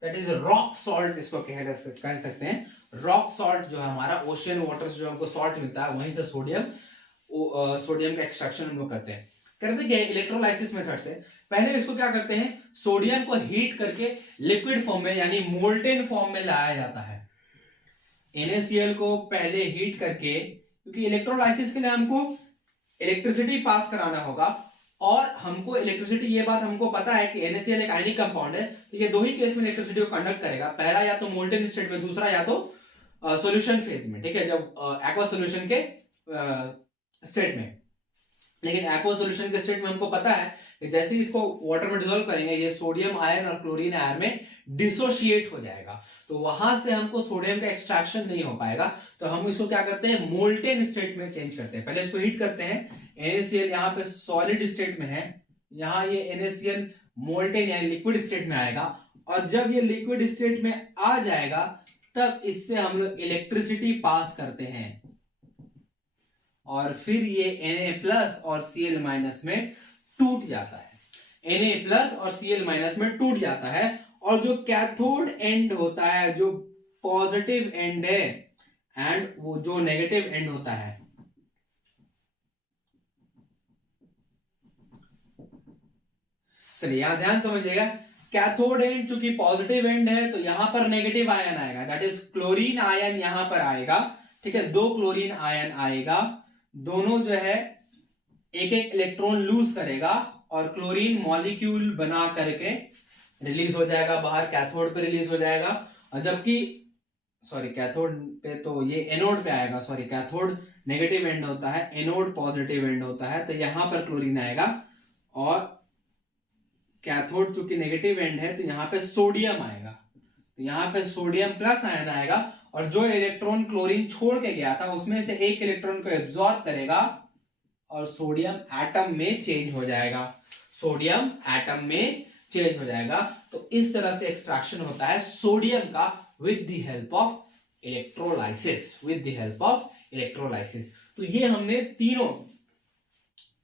that is rock salt, इसको कह सकते हैं। रॉक सॉल्ट जो है हमारा ओशियन वाटर से जो हमको सॉल्ट मिलता है, वहीं से सोडियम का एक्सट्रैक्शन हम लोग करते हैं। करते क्या है, इलेक्ट्रोलाइसिस मेथड से पहले इसको क्या करते हैं, सोडियम को हीट करके लिक्विड फॉर्म में यानी मोल्टेन फॉर्म में लाया जाता है। NaCl को पहले हीट करके, क्योंकि इलेक्ट्रोलाइसिस के लिए हमको इलेक्ट्रिसिटी पास कराना होगा, और हमको इलेक्ट्रिसिटी, ये बात हमको पता है कि NaCl एक आयनिक कंपाउंड है, तो ये दो ही केस में इलेक्ट्रिसिटी को कंडक्ट करेगा, पहला या तो मोल्टेन स्टेट में, दूसरा या तो सॉल्यूशन फेज में। ठीक है, जब एक्वा सॉल्यूशन के स्टेट में। लेकिन एक्वा सॉल्यूशन के स्टेट में हमको पता है कि जैसे ही इसको वाटर में डिसॉल्व करेंगे, ये सोडियम आयन और क्लोरीन आयन में डिसोशिएट हो जाएगा, तो वहां से हमको सोडियम का एक्सट्रैक्शन नहीं हो पाएगा। तो हम इसको क्या करते हैं, मोल्टेन स्टेट में चेंज करते हैं। पहले इसको हीट करते हैं, NaCl यहाँ पे सॉलिड स्टेट में है, यहाँ ये NaCl मोल्टेन यानी लिक्विड स्टेट में आएगा, और जब ये लिक्विड स्टेट में आ जाएगा तब इससे हम लोग इलेक्ट्रिसिटी पास करते हैं, और फिर ये Na+ और Cl- में टूट जाता है, Na+ और Cl- में टूट जाता है। और जो कैथोड एंड होता है, जो पॉजिटिव एंड है, एंड वो जो नेगेटिव एंड होता है, चलिए यहां ध्यान समझिएगा। कैथोड एंड चूंकि पॉजिटिव एंड है तो यहां पर नेगेटिव आयन आएगा, दैट इज क्लोरीन आयन यहां पर आएगा। ठीक है, 2 क्लोरीन आयन आएगा, दोनों जो है एक एक इलेक्ट्रॉन लूज करेगा और क्लोरीन मॉलिक्यूल बना करके रिलीज हो जाएगा बाहर, कैथोड पे रिलीज हो जाएगा। और जबकि सॉरी कैथोड पे तो ये एनोड पे आएगा, सॉरी कैथोड नेगेटिव एंड होता है, एनोड पॉजिटिव एंड होता है, तो यहां पर क्लोरीन आएगा। और कैथोड चूंकि नेगेटिव एंड है तो यहां पे सोडियम आएगा, तो यहां पे सोडियम प्लस आयन आएगा। और जो इलेक्ट्रॉन क्लोरीन छोड़ के गया था उसमें से एक इलेक्ट्रॉन को एब्जॉर्ब करेगा और सोडियम एटम में चेंज हो जाएगा, सोडियम एटम में चेंज हो जाएगा। तो इस तरह से एक्सट्रैक्शन होता है सोडियम का with the help of electrolysis, with the help of electrolysis. तो ये हमने तीनों,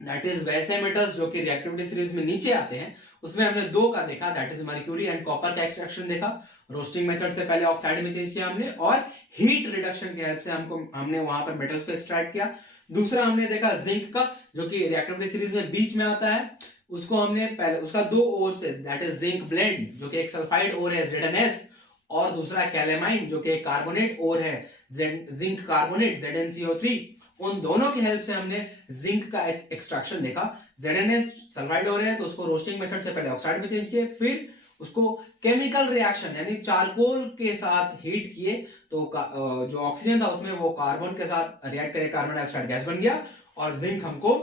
दैट इज वैसे मेटल्स जो कि रिएक्टिविटी सीरीज में नीचे आते हैं, उसमें हमने 2 का देखा, that is mercury and copper का एक्सट्रैक्शन देखा। रोस्टिंग मेथड से पहले ऑक्साइड में चेंज किया हमने, और हीट रिडक्शन के हेल्प से हमने वहां पर मेटल्स को एक्सट्रैक्ट किया। दूसरा हमने देखा जिंक का, जो कि रिएक्टिविटी सीरीज में बीच में आता है, उसको हमने पहले उसका 2 ओर से, दैट इज जिंक ब्लेंड, जो कि एक सल्फाइड ओर है ZnS, और दूसरा कैलेमाइन जो कि कार्बोनेट ओर है जिंक कार्बोनेट ZnCO3। उन दोनों की हेल्प से हमने जिंक का एक्सट्रैक्शन देखा। ZnS सल्फाइड हो रहे हैं तो उसको रोस्टिंग मेथड से पहले ऑक्साइड में चेंज किए, फिर उसको केमिकल रिएक्शन यानी चारकोल के साथ हीट किए, तो जो ऑक्सीजन था उसमें वो कार्बन के साथ रिएक्ट करे, कार्बन डाइऑक्साइड गैस बन गया और जिंक हमको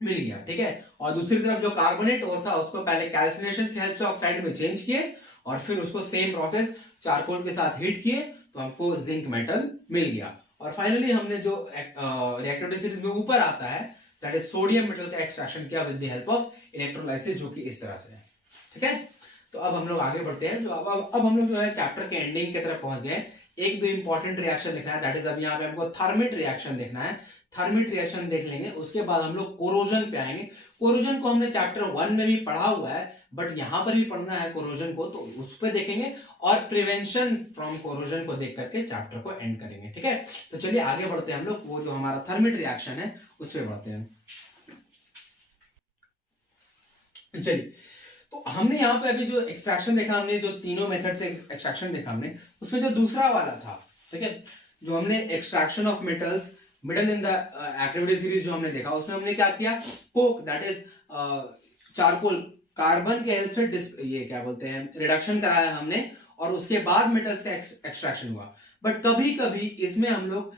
मिल गया। ठीक है, और दूसरी तरफ जो कार्बोनेट और था उसको पहले कैल्सिनेशन की हेल्प से ऑक्साइड में चेंज किए और फिर उसको सेम प्रोसेस चारकोल के साथ हीट किए तो हमको जिंक मेटल मिल गया। और फाइनली हमने जो रिएक्टिविटी सीरीज में ऊपर आता है, दैट इज सोडियम मेटल का एक्सट्रैक्शन किया with the help of electrolysis, जो कि इस तरह से है। ठीक है, तो अब हम लोग आगे बढ़ते हैं। जो अब हम लोग जो है चैप्टर के एंडिंग की तरफ पहुंच गए। एक दो इंपॉर्टेंट रिएक्शन देखना है, दैट इज अब यहाँ पे हमको थर्मिट रिएक्शन देखना है। थर्मिट रिएक्शन देख लेंगे, उसके बाद हम लोग कोरोजन पे आएंगे। कोरोजन को हमने चैप्टर 1 में भी पढ़ा हुआ है, बट यहां पर भी पढ़ना है कोरोजन को, तो उस पर देखेंगे और प्रिवेंशन फ्रॉम कोरोजन को देख करके चैप्टर को एंड करेंगे। ठीक है, तो चलिए आगे बढ़ते हैं हम लोग, वो जो हमारा थर्मिट रिएक्शन है उस पर बढ़ते हैं। चलिए, तो हमने यहाँ पे अभी जो एक्सट्रैक्शन देखा, हमने जो तीनों मेथड से एक्सट्रैक्शन देखा हमने, उसमें जो दूसरा वाला था, ठीक है, जो हमने extraction of metals middle in the activity series जो हमने देखा, उसमें हमने क्या किया, Coke that is charcoal, carbon के हेल्प से ये क्या बोलते हैं रिडक्शन कराया हमने, और उसके बाद मेटल्स का एक्सट्रैक्शन हुआ। बट कभी कभी इसमें हम लोग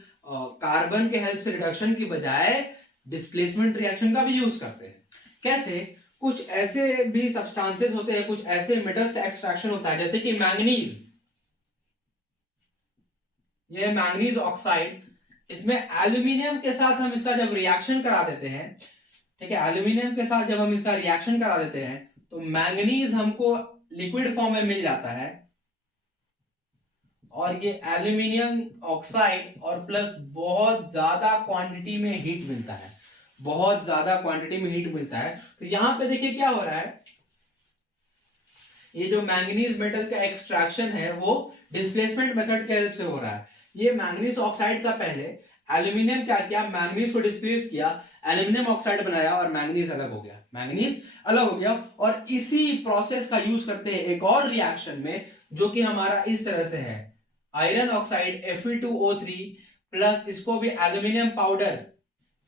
कार्बन के हेल्प से रिडक्शन की बजाय डिस्प्लेसमेंट रिएक्शन का भी यूज करते हैं। कैसे, कुछ ऐसे भी सब्सटेंसेस होते हैं, कुछ ऐसे मेटल्स का एक्सट्रैक्शन होता है, जैसे कि मैंगनीज, ये मैंगनीज ऑक्साइड, इसमें एल्यूमिनियम के साथ हम इसका जब रिएक्शन करा देते हैं, ठीक है, एल्यूमिनियम के साथ जब हम इसका रिएक्शन करा देते हैं तो मैंगनीज हमको लिक्विड फॉर्म में मिल जाता है, और ये एल्यूमिनियम ऑक्साइड और प्लस बहुत ज्यादा क्वांटिटी में हीट मिलता है, बहुत ज्यादा क्वांटिटी में हीट मिलता है। तो यहां पे देखिए क्या हो रहा है, ये जो मैंगनीज मेटल का एक्सट्रैक्शन है वो डिस्प्लेसमेंट मेथड के हेल्प से हो रहा है। ये मैंगनीज ऑक्साइड का पहले एल्यूमिनियम क्या किया, मैंगनीज को डिस्प्लेस किया, एल्यूमिनियम ऑक्साइड बनाया और मैंगनीज अलग हो गया, मैंगनीज अलग हो गया। और इसी प्रोसेस का यूज करते हैं एक और रिएक्शन में, जो कि हमारा इस तरह से है, आयरन ऑक्साइड Fe2O3 प्लस इसको भी एल्यूमिनियम पाउडर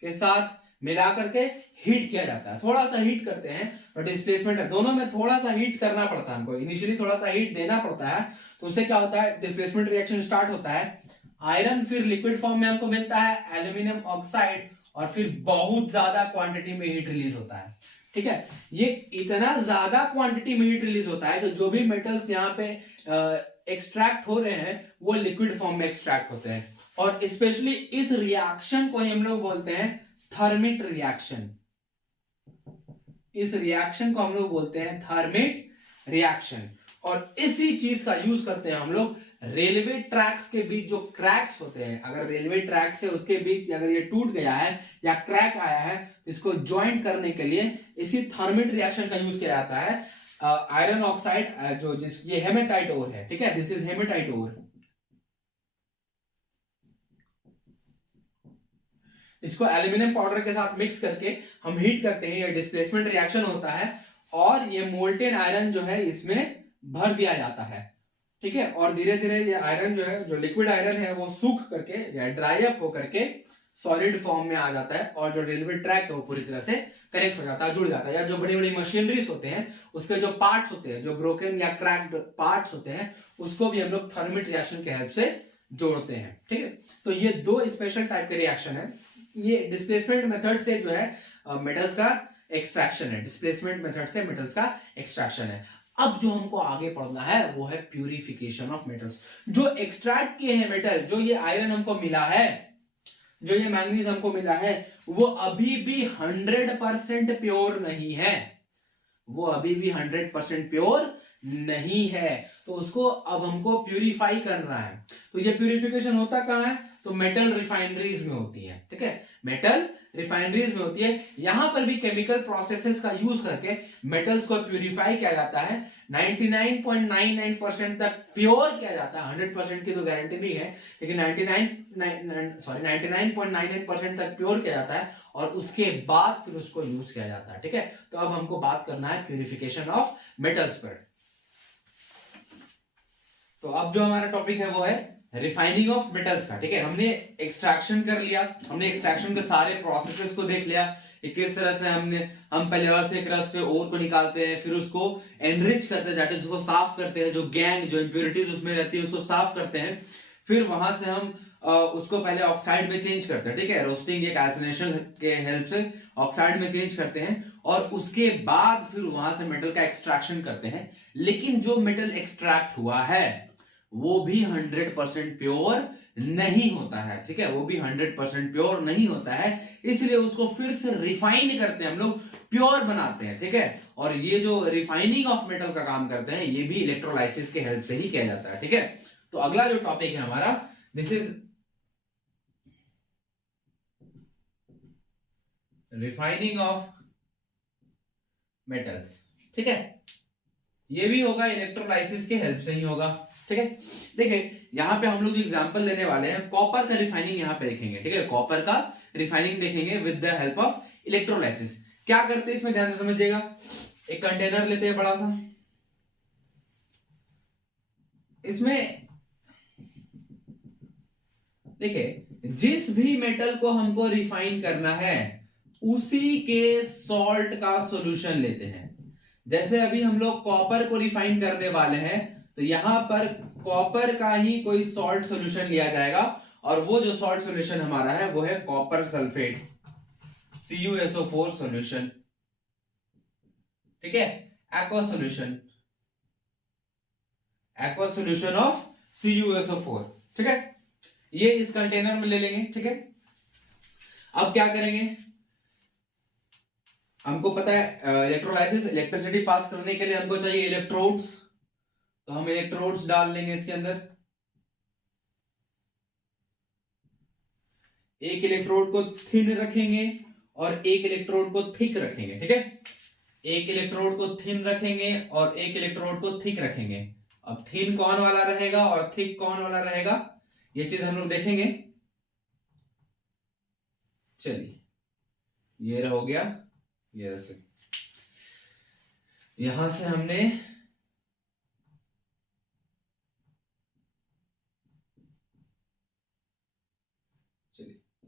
के साथ मिला करके हीट किया जाता है। थोड़ा सा हीट करते हैं और डिस्प्लेसमेंट है, दोनों में थोड़ा सा हीट करना पड़ता है हमको, इनिशियली थोड़ा सा हीट देना पड़ता है, तो उससे क्या होता है, डिस्प्लेसमेंट रिएक्शन स्टार्ट होता है, आयरन फिर लिक्विड फॉर्म में हमको मिलता है एल्यूमिनियम ऑक्साइड, और फिर बहुत ज्यादा क्वांटिटी में हीट रिलीज होता है। ठीक है, ये इतना ज्यादा क्वांटिटी में हीट रिलीज होता है कि जो भी मेटल्स यहाँ पे एक्सट्रैक्ट हो रहे हैं वो लिक्विड फॉर्म में एक्सट्रैक्ट होते हैं। और स्पेशली इस रिएक्शन को हम लोग बोलते हैं थर्मिट रिएक्शन, इस रिएक्शन को हम लोग बोलते हैं थर्मिट रिएक्शन। और इसी चीज का यूज करते हैं हम लोग रेलवे ट्रैक्स के बीच जो क्रैक्स होते हैं, अगर रेलवे ट्रैक से उसके बीच अगर ये टूट गया है या क्रैक आया है तो इसको ज्वाइंट करने के लिए इसी थर्मिट रिएक्शन का यूज किया जाता है। आयरन ऑक्साइड जो जिस ये हेमेटाइट ओर है, ठीक है, दिस इज हेमेटाइट ओर। इसको एल्यूमिनियम पाउडर के साथ मिक्स करके हम हीट करते हैं, ये डिस्प्लेसमेंट रिएक्शन होता है और ये मोल्टेन आयरन जो है इसमें भर दिया जाता है, ठीक है। और धीरे धीरे ये आयरन जो है, जो लिक्विड आयरन है, वो सूख करके या ड्राई अप होकर के सॉलिड फॉर्म में आ जाता है और जो रेलवे ट्रैक है वो पूरी तरह से कनेक्ट हो जाता है, जुड़ जाता है। या जो बड़ी बड़ी मशीनरीज होते हैं उसके जो पार्ट्स होते हैं, जो ब्रोकन या क्रैक्ड पार्ट्स होते हैं, उसको भी हम लोग थर्मिट रिएक्शन के हेल्प से जोड़ते हैं, ठीक है। तो ये दो स्पेशल टाइप के रिएक्शन है। ये डिस्प्लेसमेंट मेथड से जो है मेटल्स का एक्सट्रैक्शन है, डिस्प्लेसमेंट मेथड से मेटल्स का एक्सट्रैक्शन है। अब जो हमको आगे पढ़ना है वो है प्यूरिफिकेशन ऑफ मेटल्स। जो एक्सट्रैक्ट किए हैं मेटल, जो ये आयरन हमको मिला है, जो ये मैंगनीज हमको मिला है, वो अभी भी 100% प्योर नहीं है, वो अभी भी 100% प्योर नहीं है। तो उसको अब हमको प्यूरिफाई करना है। तो ये प्यूरिफिकेशन होता कहां है? तो मेटल रिफाइनरीज में होती है, ठीक है, मेटल रिफाइनरीज में होती है। यहां पर भी केमिकल प्रोसेसेस का यूज करके मेटल्स को प्यूरिफाई किया जाता है, 99.99% तक प्योर किया जाता है। 100% की तो गारंटी नहीं है, लेकिन 99.99% तक प्योर किया जाता है और उसके बाद फिर उसको यूज किया जाता है, ठीक है। तो अब हमको बात करना है प्यूरिफिकेशन ऑफ मेटल्स पर। तो अब जो हमारा टॉपिक है वो है रिफाइनिंग ऑफ मेटल्स का, ठीक है। हमने एक्सट्रैक्शन कर लिया, हमने एक्सट्रैक्शन के सारे प्रोसेसेस को देख लिया कि किस तरह से हम पहले अर्थ के क्रस्ट से ओर को निकालते हैं, फिर उसको एनरिच करते हैं, दैट इज उसको साफ करते हैं, जो गैंग जो इंप्योरिटीज उसमें रहती है उसको साफ करते हैं। फिर वहां से हम उसको पहले ऑक्साइड में चेंज करते हैं, ठीक है, रोस्टिंग या कैल्सिनेशन के हेल्प से ऑक्साइड में चेंज करते हैं और उसके बाद फिर वहां से मेटल का एक्सट्रैक्शन करते हैं। लेकिन जो मेटल एक्सट्रैक्ट हुआ है वो भी 100% प्योर नहीं होता है, ठीक है, वो भी 100% प्योर नहीं होता है। इसलिए उसको फिर से रिफाइन करते हैं हम लोग, प्योर बनाते हैं, ठीक है। और ये जो रिफाइनिंग ऑफ मेटल का काम करते हैं ये भी इलेक्ट्रोलाइसिस के हेल्प से ही किया जाता है, ठीक है। तो अगला जो टॉपिक है हमारा, this is refining of metals, ठीक है। ये भी होगा इलेक्ट्रोलाइसिस के हेल्प से ही होगा, ठीक है। देखिए यहां पे हम लोग एग्जांपल लेने वाले हैं, कॉपर का रिफाइनिंग यहां पे देखेंगे, ठीक है, कॉपर का रिफाइनिंग देखेंगे with the help of electrolysis. क्या करते हैं इसमें ध्यान से समझिएगा। एक कंटेनर लेते हैं बड़ा सा, इसमें देखिए जिस भी मेटल को हमको रिफाइन करना है उसी के सॉल्ट का सॉल्यूशन लेते हैं। जैसे अभी हम लोग कॉपर को रिफाइन करने वाले हैं तो यहां पर कॉपर का ही कोई सॉल्ट सॉल्यूशन लिया जाएगा और वो जो सॉल्ट सॉल्यूशन हमारा है वो है कॉपर सल्फेट, CuSO4 सॉल्यूशन, ठीक है, aqua solution, aqua solution of CuSO4, ठीक है। ये इस कंटेनर में ले लेंगे, ठीक है। अब क्या करेंगे, हमको पता है इलेक्ट्रोलाइसिस, इलेक्ट्रिसिटी पास करने के लिए हमको चाहिए इलेक्ट्रोड्स, तो हम इलेक्ट्रोड्स डाल लेंगे इसके अंदर। एक इलेक्ट्रोड को थिन रखेंगे और एक इलेक्ट्रोड को थिक रखेंगे, ठीक है। एक इलेक्ट्रोड को थिन रखेंगे और एक इलेक्ट्रोड को थिक रखेंगे। अब थिन कौन वाला रहेगा और थिक कौन वाला रहेगा ये चीज हम लोग देखेंगे। चलिए ये हो गया, ये ऐसे यहां से हमने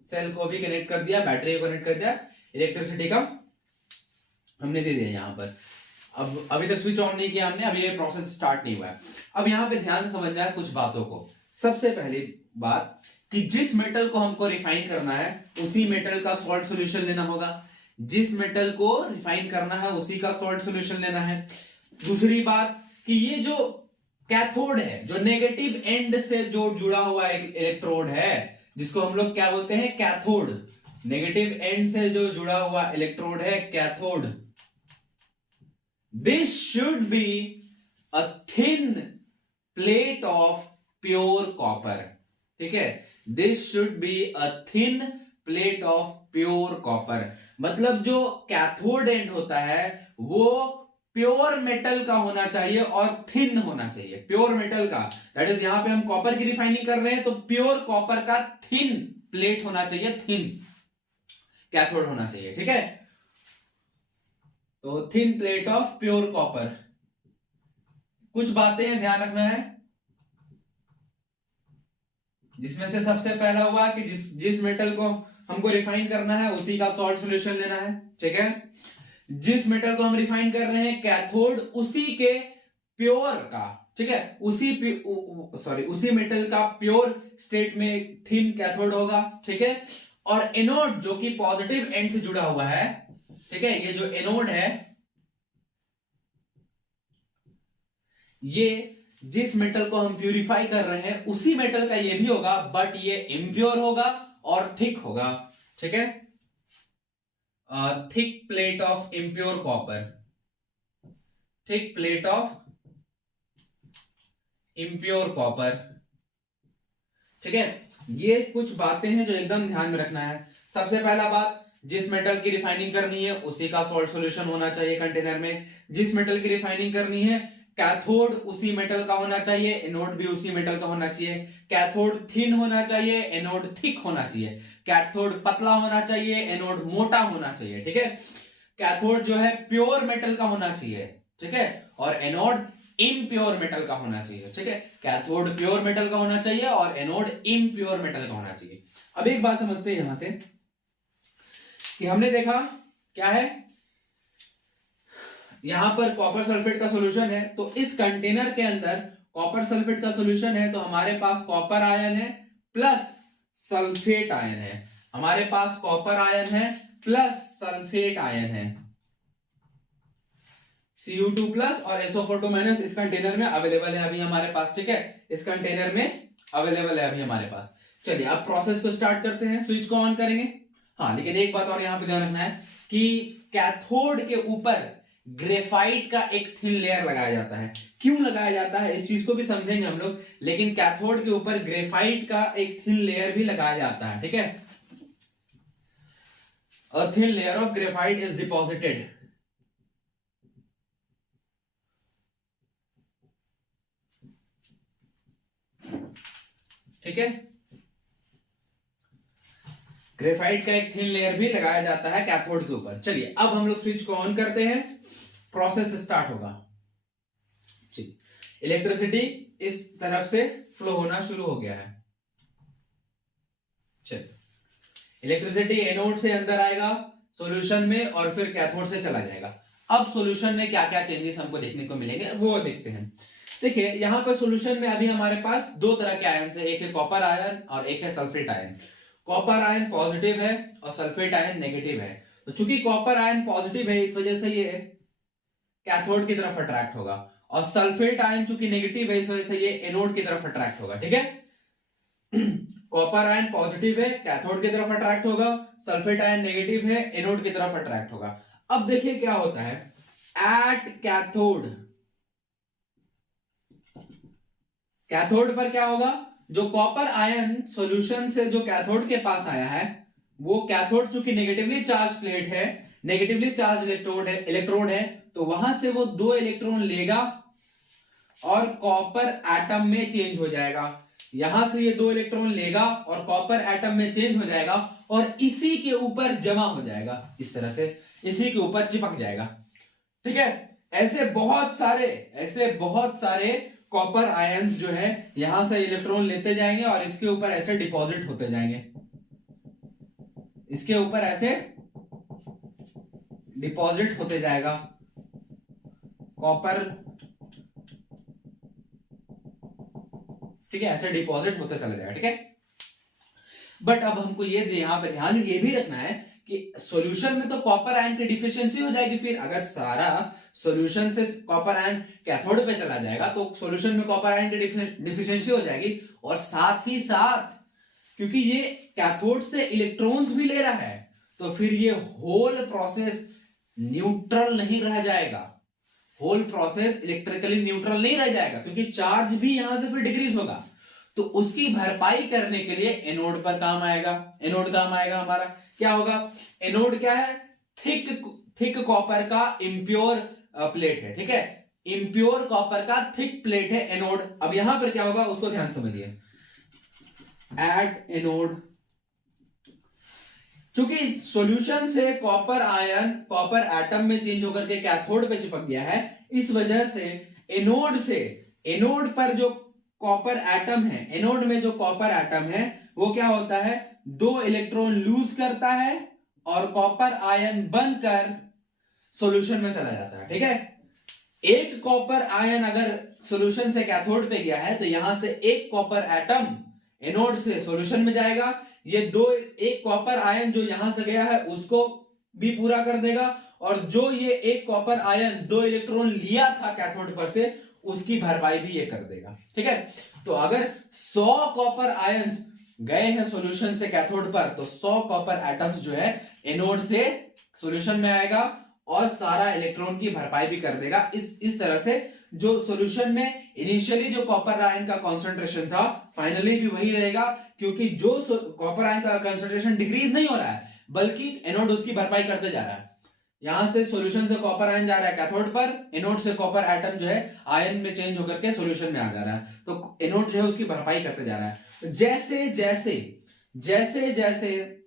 सेल को भी कनेक्ट कर दिया, बैटरी को कनेक्ट कर दिया, इलेक्ट्रिसिटी का हमने दे दिया यहां पर। अब अभी तक स्विच ऑन नहीं किया हमने, अभी ये प्रोसेस स्टार्ट नहीं हुआ है। अब यहां पे ध्यान से समझना है कुछ बातों को। सबसे पहली बात कि जिस मेटल को हमको रिफाइन करना है उसी मेटल का सॉल्ट सॉल्यूशन लेना होगा, जिस मेटल को रिफाइन करना है उसी का सॉल्ट सॉल्यूशन लेना है। दूसरी बात कि ये जो कैथोड है, जो नेगेटिव एंड से जो जुड़ा हुआ इलेक्ट्रोड है, जिसको हम लोग क्या बोलते हैं, कैथोड, नेगेटिव एंड से जो जुड़ा हुआ इलेक्ट्रोड है cathode, this should be a thin plate of pure copper, ठीक है। This should be a thin plate of pure copper, मतलब जो कैथोड एंड होता है वो प्योर मेटल का होना चाहिए और थिन होना चाहिए, प्योर मेटल का। दैट इज यहां पे हम कॉपर की रिफाइनिंग कर रहे हैं तो प्योर कॉपर का थिन प्लेट होना चाहिए, थिन कैथोड होना चाहिए, ठीक है। तो thin plate of pure copper. कुछ बातें ध्यान रखना है, जिसमें से सबसे पहला हुआ कि जिस मेटल को हमको रिफाइन करना है उसी का सॉल्ट सॉल्यूशन लेना है, ठीक है। जिस मेटल को हम रिफाइन कर रहे हैं कैथोड उसी के प्योर का, ठीक है, उसी मेटल का प्योर स्टेट में थिन कैथोड होगा, ठीक है। और एनोड जो कि पॉजिटिव एंड से जुड़ा हुआ है, ठीक है, ये जो एनोड है ये जिस मेटल को हम प्यूरिफाई कर रहे हैं उसी मेटल का ये भी होगा, बट ये इम्प्योर होगा और थिक होगा, ठीक है। Thick plate of impure copper, thick plate of impure copper, ठीक है। ये कुछ बातें हैं जो एकदम ध्यान में रखना है। सबसे पहला बात, जिस मेटल की रिफाइनिंग करनी है उसी का सॉल्ट सॉल्यूशन होना चाहिए कंटेनर में। जिस मेटल की रिफाइनिंग करनी है कैथोड उसी मेटल का होना चाहिए, एनोड भी उसी मेटल का होना चाहिए। कैथोड थिन होना चाहिए, एनोड थिक होना चाहिए। कैथोड पतला होना चाहिए, एनोड मोटा होना चाहिए, ठीक है। कैथोड जो है प्योर मेटल का होना चाहिए, ठीक है, और एनोड इम्प्योर मेटल का होना चाहिए, ठीक है। कैथोड प्योर मेटल का होना चाहिए और एनोड इम्प्योर मेटल का होना चाहिए। अब एक बात समझते हैं यहां से कि हमने देखा क्या है, यहां पर कॉपर सल्फेट का सॉल्यूशन है, तो इस कंटेनर के अंदर कॉपर सल्फेट का सॉल्यूशन है, तो हमारे पास कॉपर आयन है प्लस सल्फेट आयन है, हमारे पास कॉपर आयन है प्लस सल्फेट आयन है, Cu2 प्लस और SO4 माइनस इस कंटेनर में अवेलेबल है अभी हमारे पास, ठीक है, इस कंटेनर में अवेलेबल है अभी हमारे पास। चलिए अब प्रोसेस को स्टार्ट करते हैं, स्विच को ऑन करेंगे। हाँ, लेकिन एक बात और यहां पे ध्यान रखना है कि कैथोड के ऊपर ग्रेफाइट का एक थिन लेयर लगाया जाता है। क्यों लगाया जाता है इस चीज को भी समझेंगे हम लोग, लेकिन कैथोड के ऊपर ग्रेफाइट का एक थिन लेयर भी लगाया जाता है, ठीक है। अ thin layer of graphite is deposited, ठीक है। ग्रेफाइट का एक थिन लेयर भी लगाया जाता है कैथोड के ऊपर। चलिए अब हम लोग स्विच को ऑन करते हैं, प्रोसेस स्टार्ट होगा। इलेक्ट्रिसिटी इस तरफ से फ्लो होना शुरू हो गया है। चलिए इलेक्ट्रिसिटी एनोड से अंदर आएगा सॉल्यूशन में और फिर कैथोड से चला जाएगा। अब सॉल्यूशन में क्या क्या चेंजेस हमको देखने को मिलेंगे वो देखते हैं। देखिए यहां पर सॉल्यूशन में अभी हमारे पास दो तरह के आयन है, एक है कॉपर आयन और एक है sulphate ion. Copper ion positive है और सल्फेट आयन नेगेटिव है। तो चूंकि कॉपर आयन पॉजिटिव है इस वजह से ये कैथोड की तरफ अट्रैक्ट होगा, और सल्फेट आयन चूंकि नेगेटिव है इस वजह से ये एनोड की तरफ अट्रैक्ट होगा, ठीक है। कॉपर आयन पॉजिटिव है, कैथोड की तरफ अट्रैक्ट होगा, सल्फेट आयन नेगेटिव है, एनोड की तरफ अट्रैक्ट होगा। अब देखिए क्या होता है, एट कैथोड, कैथोड पर क्या होगा, जो कॉपर आयन सॉल्यूशन से जो कैथोड के पास आया है वो कैथोड चूंकि नेगेटिवली चार्ज प्लेट है, नेगेटिवली चार्ज इलेक्ट्रोड है, तो वहां से वो 2 इलेक्ट्रॉन लेगा और कॉपर एटम में चेंज हो जाएगा। यहां से ये 2 इलेक्ट्रॉन लेगा और कॉपर एटम में चेंज हो जाएगा और इसी के ऊपर जमा हो जाएगा, इस तरह से इसी के ऊपर चिपक जाएगा, ठीक है। ऐसे बहुत सारे कॉपर आयंस जो है यहां से इलेक्ट्रॉन लेते जाएंगे और इसके ऊपर ऐसे डिपॉजिट होते जाएंगे, इसके ऊपर ऐसे डिपॉजिट होते जाएगा कॉपर, ठीक है, ऐसे डिपॉजिट होता चला जाएगा, ठीक है। बट अब हमको ये यहां पे ध्यान ये भी रखना है कि सॉल्यूशन में तो कॉपर आयन की डिफिशियंसी हो जाएगी, फिर अगर सारा सॉल्यूशन से कॉपर आयन कैथोड पे चला जाएगा तो सॉल्यूशन में कॉपर आयन की डिफिशियंसी हो जाएगी, और साथ ही साथ क्योंकि ये कैथोड से इलेक्ट्रॉन्स भी ले रहा है तो फिर ये होल प्रोसेस न्यूट्रल नहीं रह जाएगा, होल प्रोसेस इलेक्ट्रिकली न्यूट्रल नहीं रह जाएगा, क्योंकि चार्ज भी यहां से फिर डिक्रीज होगा। तो उसकी भरपाई करने के लिए एनोड पर काम आएगा। एनोड काम आएगा हमारा, क्या होगा? एनोड क्या है? थिक कॉपर का इम्प्योर प्लेट है, ठीक है, इम्प्योर कॉपर का थिक प्लेट है एनोड। अब यहां पर क्या होगा उसको ध्यान समझिए। एट एनोड, चूंकि सॉल्यूशन से कॉपर आयन कॉपर एटम में चेंज होकर के कैथोड पे चिपक गया है, इस वजह से एनोड पर जो कॉपर एटम है, एनोड में जो कॉपर एटम है वो क्या होता है? 2 इलेक्ट्रॉन लूज करता है और कॉपर आयन बनकर सॉल्यूशन में चला जाता है, ठीक है। एक कॉपर आयन अगर सॉल्यूशन से कैथोड पे गया है तो यहां से एक कॉपर एटम एनोड से सॉल्यूशन में जाएगा, ये एक कॉपर आयन जो यहां से गया है उसको भी पूरा कर देगा, और जो ये एक कॉपर आयन 2 इलेक्ट्रॉन लिया था कैथोड पर से उसकी भरपाई भी ये कर देगा, ठीक है। तो अगर 100 कॉपर आयंस गए हैं सॉल्यूशन से कैथोड पर, तो 100 कॉपर एटम्स जो है एनोड से सॉल्यूशन में आएगा और सारा इलेक्ट्रॉन की भरपाई भी कर देगा। इस तरह से जो सॉल्यूशन में इनिशियली जो कॉपर आयन का कंसंट्रेशन था फाइनली भी वही रहेगा, क्योंकि जो कॉपर आयन का कंसंट्रेशन डिक्रीज नहीं हो रहा है बल्कि एनोड उसकी भरपाई करते जा रहा है। यहां से सॉल्यूशन से कॉपर आयन जा रहा है कैथोड पर, एनोड से कॉपर एटम जो है आयन में चेंज होकर के सॉल्यूशन में आ जा रहा है, तो एनोड जो है उसकी भरपाई करते जा रहा है। जैसे जैसे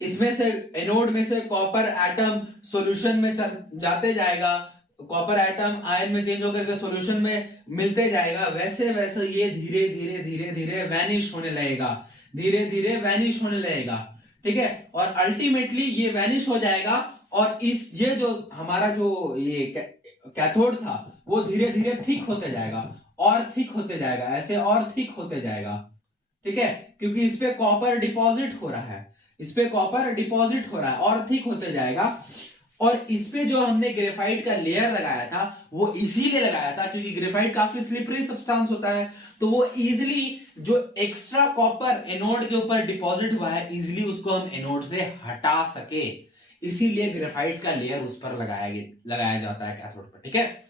इसमें से एनोड में से कॉपर एटम सॉल्यूशन में जाते जाएगा, कॉपर एटम आयन में चेंज होकर के सॉल्यूशन में मिलते जाएगा, वैसे वैसे ये धीरे धीरे धीरे धीरे वैनिश होने लगेगा, धीरे धीरे वैनिश होने लगेगा, ठीक है। और अल्टीमेटली ये वैनिश हो जाएगा और ये जो हमारा जो ये कैथोड था वो धीरे धीरे थिक होते जाएगा और थिक होते जाएगा, ऐसे और थिक होते जाएगा, ठीक है, क्योंकि इस पे कॉपर डिपॉजिट हो रहा है, इस पे कॉपर डिपॉजिट हो रहा है और थिक होते जाएगा। और इस पे जो हमने ग्रेफाइट का लेयर लगाया था वो इसीलिए लगाया था क्योंकि ग्रेफाइट काफी स्लिपरी सब्सटेंस होता है, तो वो इजीली जो एक्स्ट्रा कॉपर एनोड के ऊपर डिपॉजिट हुआ है इजीली उसको हम एनोड से हटा सके, इसीलिए ग्रेफाइट का लेयर उस पर लगाया जाता है कैथोड पर, ठीक है।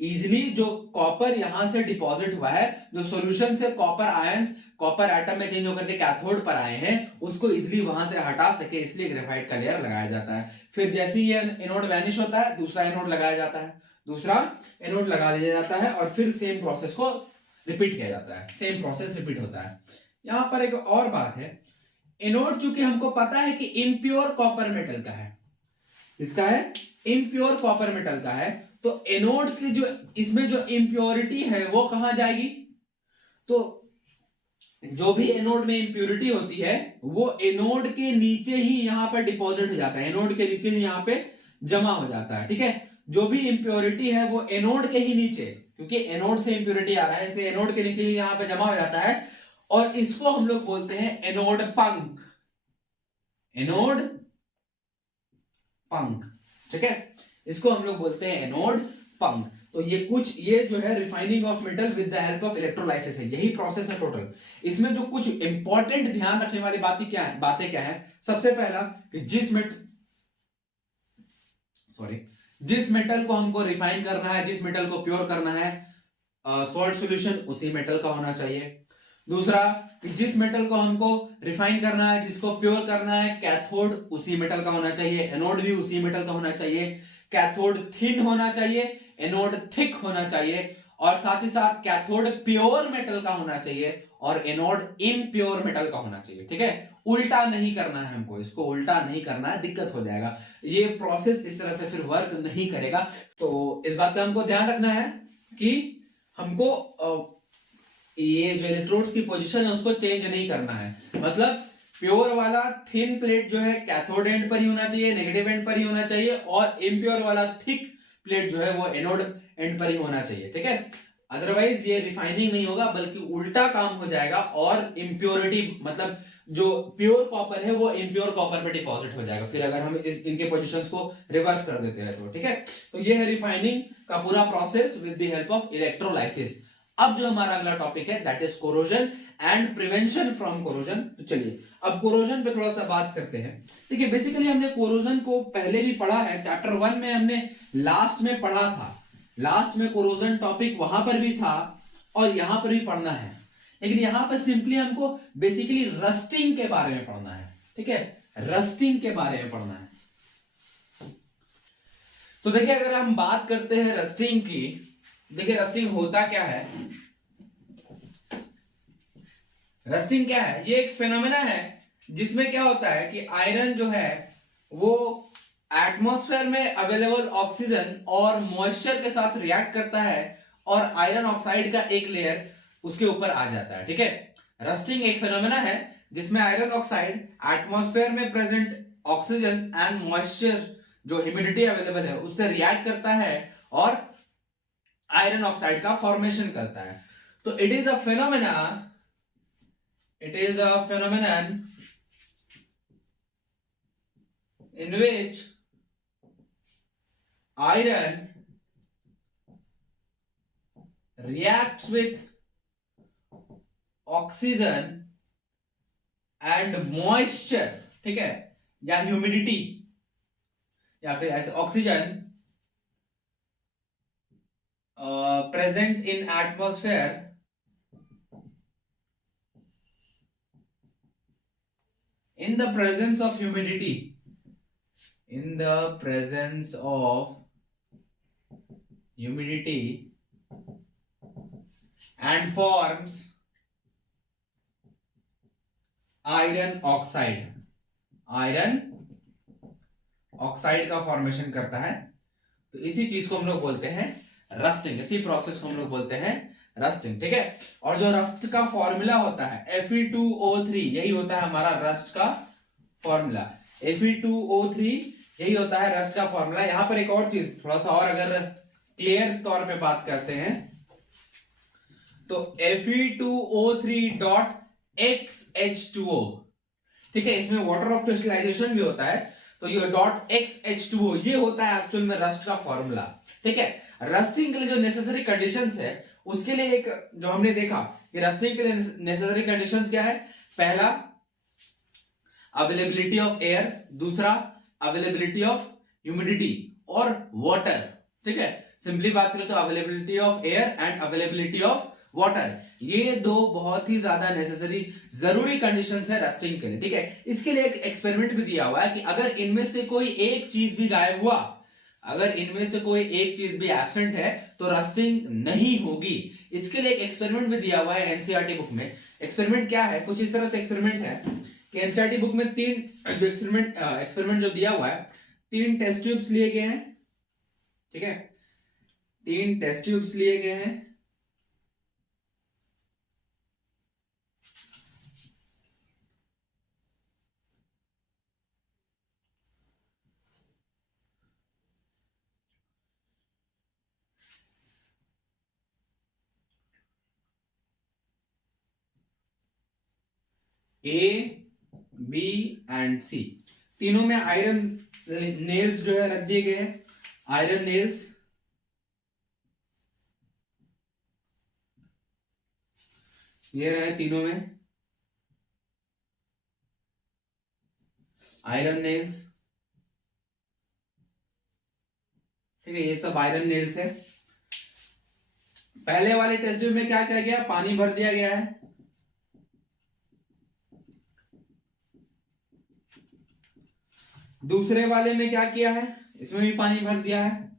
इजीली जो कॉपर यहां से डिपॉजिट हुआ है, जो सॉल्यूशन से कॉपर आयंस कॉपर एटम में चेंज होकर के कैथोड पर आए हैं, उसको इजीली वहां से हटा सके, इसलिए ग्रेफाइट का लेयर लगाया जाता है। फिर जैसे ही ये एनोड वैनिश होता है दूसरा एनोड लगाया जाता है, दूसरा एनोड लगा दिया जाता है और फिर सेम प्रोसेस को रिपीट किया जाता है, सेम प्रोसेस रिपीट होता है। यहां पर एक और बात है, एनोड चूंकि हमको पता है कि इम्प्योर कॉपर मेटल का है, इसका है इम्प्योर कॉपर मेटल का है, तो एनोड की जो इसमें जो इम्प्योरिटी है वो कहां जाएगी? तो जो भी एनोड में इंप्योरिटी होती है वो एनोड के नीचे ही यहां पर डिपॉजिट हो जाता है, एनोड के नीचे ही यहां पे जमा हो जाता है, ठीक है। जो भी इंप्योरिटी है वो एनोड के ही नीचे, क्योंकि एनोड से इंप्योरिटी आ रहा है इसलिए एनोड के नीचे ही यहां पे जमा हो जाता है, और इसको हम लोग बोलते हैं एनोड पंख, एनोड पंख, ठीक है, इसको हम लोग बोलते हैं एनोड पंख। तो ये जो है refining of metal with the help of electrolysis है, यही प्रोसेस है टोटल। इसमें जो कुछ इंपॉर्टेंट ध्यान रखने वाली बातें क्या है? सबसे पहला कि जिस मेटल को हमको रिफाइन करना है, जिस मेटल को प्योर करना है, सॉल्ट सॉल्यूशन उसी मेटल का होना चाहिए। दूसरा कि जिस मेटल को हमको रिफाइन करना है, जिसको प्योर करना है, कैथोड उसी मेटल का होना चाहिए, एनोड भी उसी मेटल का होना चाहिए। कैथोड थिन होना चाहिए, एनोड थिक होना चाहिए, और साथ ही साथ कैथोड प्योर मेटल का होना चाहिए और एनोड इम्प्योर मेटल का होना चाहिए, ठीक है। उल्टा नहीं करना है हमको, इसको उल्टा नहीं करना है, दिक्कत हो जाएगा, ये प्रोसेस इस तरह से फिर वर्क नहीं करेगा। तो इस बात का हमको ध्यान रखना है कि हमको ये जो इलेक्ट्रोड्स की पोजीशन है उसको चेंज नहीं करना है, मतलब प्योर वाला थिन प्लेट जो है कैथोड एंड पर ही होना चाहिए, नेगेटिव एंड पर ही होना चाहिए, और इम्प्योर वाला थिक प्लेट जो है वो एनोड एंड पर ही होना चाहिए, ठीक है। अदरवाइज ये रिफाइनिंग नहीं होगा बल्कि उल्टा काम हो जाएगा, और इम्प्योरिटी मतलब जो प्योर कॉपर है वो इम्प्योर कॉपर पे डिपॉजिट हो जाएगा, फिर अगर हम इनके पोजीशंस को रिवर्स कर देते हैं तो, ठीक है। तो ये है रिफाइनिंग का पूरा process with the help of electrolysis. अब जो हमारा अगला टॉपिक है that is corrosion and prevention from corrosion. तो चलिए अब कोरोजन पे थोड़ा सा बात करते हैं। देखिए बेसिकली हमने कोरोजन को पहले भी पढ़ा है, चैप्टर 1 में हमने लास्ट में पढ़ा था, लास्ट में कोरोजन टॉपिक वहां पर भी था और यहां पर भी पढ़ना है। लेकिन यहां पर सिंपली हमको बेसिकली रस्टिंग के बारे में पढ़ना है, ठीक है, रस्टिंग के बारे में पढ़ना है। तो देखिए अगर हम बात करते हैं रस्टिंग की, देखिए रस्टिंग होता क्या है, रस्टिंग क्या है, ये एक फेनोमेना है जिसमें क्या होता है कि आयरन जो है वो एटमॉस्फेयर में अवेलेबल ऑक्सीजन और मॉइस्चर के साथ रिएक्ट करता है और आयरन ऑक्साइड का एक लेयर उसके ऊपर आ जाता है, ठीक है। रस्टिंग एक फेनोमेना है जिसमें आयरन ऑक्साइड एटमॉस्फेयर में प्रेजेंट ऑक्सीजन एंड मॉइस्चर जो ह्यूमिडिटी अवेलेबल है उससे रिएक्ट करता है और आयरन ऑक्साइड का फॉर्मेशन करता है। तो it is a phenomena, it is a phenomenon in which iron reacts with oxygen and moisture, ठीक है, या ह्यूमिडिटी या फिर ऐसे oxygen present in atmosphere in the presence of humidity, in the presence of humidity and forms iron oxide, iron oxide का formation करता है। तो इसी चीज को हम लोग बोलते हैं रस्टिंग, इसी प्रोसेस को हम लोग बोलते हैं रस्टिंग, ठीक है। और जो रस्ट का फॉर्मूला होता है Fe2O3, यही होता है हमारा रस्ट का फॉर्मूला, Fe2O3 यही होता है रस्ट का फॉर्मूला। यहां पर एक और चीज थोड़ा सा और अगर क्लियर तौर पे बात करते हैं तो Fe2O3.XH2O, ठीक है, इसमें वाटर ऑफ क्रिस्टलाइजेशन भी होता है, तो ये .XH2O ये होता है एक्चुअल में रस्ट का फॉर्मूला, ठीक है। रस्टिंग के लिए जो नेसेसरी कंडीशंस है उसके लिए एक जो हमने देखा कि रस्टिंग के लिए नेसेसरी कंडीशंस क्या है, पहला अवेलेबिलिटी ऑफ एयर, दूसरा अवेलेबिलिटी ऑफ ह्यूमिडिटी और वाटर, ठीक है। सिंपली बात करें तो availability of air and availability of water, ये दो बहुत ही ज्यादा नेसेसरी जरूरी कंडीशंस है रस्टिंग के लिए, ठीक है। इसके लिए एक एक्सपेरिमेंट भी दिया हुआ है कि अगर इनमें से कोई एक चीज भी गायब हुआ, अगर इनमें से कोई एक चीज भी एब्सेंट है तो रस्टिंग नहीं होगी। इसके लिए एक एक्सपेरिमेंट भी दिया हुआ है एनसीईआरटी बुक में। एक्सपेरिमेंट क्या है, कुछ इस तरह से एक्सपेरिमेंट है कि एनसीईआरटी बुक में तीन जो एक्सपेरिमेंट जो दिया हुआ है, 3 टेस्ट ट्यूब्स लिए गए हैं, ठीक है, 3 टेस्ट ट्यूब्स लिए गए हैं, ए बी एंड सी, तीनों में आयरन नेल्स जो है रख दिए गए हैं, आयरन नेल्स, ये रहे तीनों में आयरन नेल्स, ठीक है, ये सब आयरन नेल्स है। पहले वाले टेस्ट ट्यूब में क्या किया गया, पानी भर दिया गया है, दूसरे वाले में क्या किया है, इसमें भी पानी भर दिया है,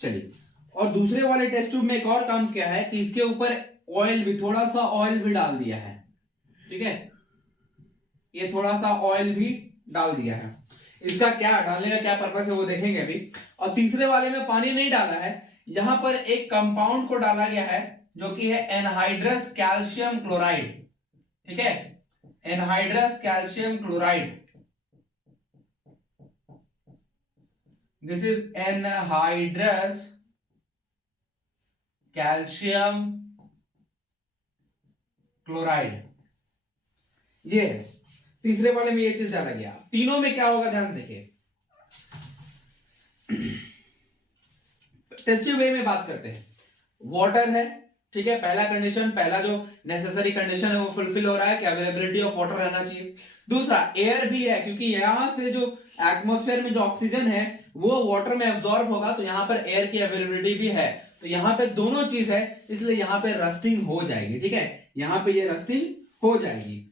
चलिए। और दूसरे वाले टेस्ट ट्यूब में एक और काम किया है कि इसके ऊपर ऑयल भी, थोड़ा सा ऑयल भी डाल दिया है, ठीक है, ये थोड़ा सा ऑयल भी डाल दिया है। इसका क्या डालने का क्या पर्पस है वो देखेंगे अभी। और तीसरे वाले में पानी नहीं डाला है, यहां पर एक कंपाउंड को डाला गया है जो कि है एनहाइड्रस कैल्शियम क्लोराइड, ठीक है, anhydrous calcium chloride, this is anhydrous calcium chloride, ये है। तीसरे वाले में ये चीज डाला गया। तीनों में क्या होगा ध्यान देखिए। टेस्ट ट्यूब ए में बात करते हैं, वाटर है, ठीक है, पहला कंडीशन, पहला जो नेसेसरी कंडीशन है वो फुलफिल हो रहा है कि अवेलेबिलिटी ऑफ वाटर रहना चाहिए। दूसरा एयर भी है, क्योंकि यहां से जो एटमॉस्फेयर में जो ऑक्सीजन है वो वाटर में एब्जॉर्ब होगा, तो यहां पर एयर की अवेलेबिलिटी भी है, तो यहां पे दोनों चीज है, इसलिए यहां पे रस्टिंग हो जाएगी। ठीक है, यहां पे ये रस्टिंग हो जाएगी,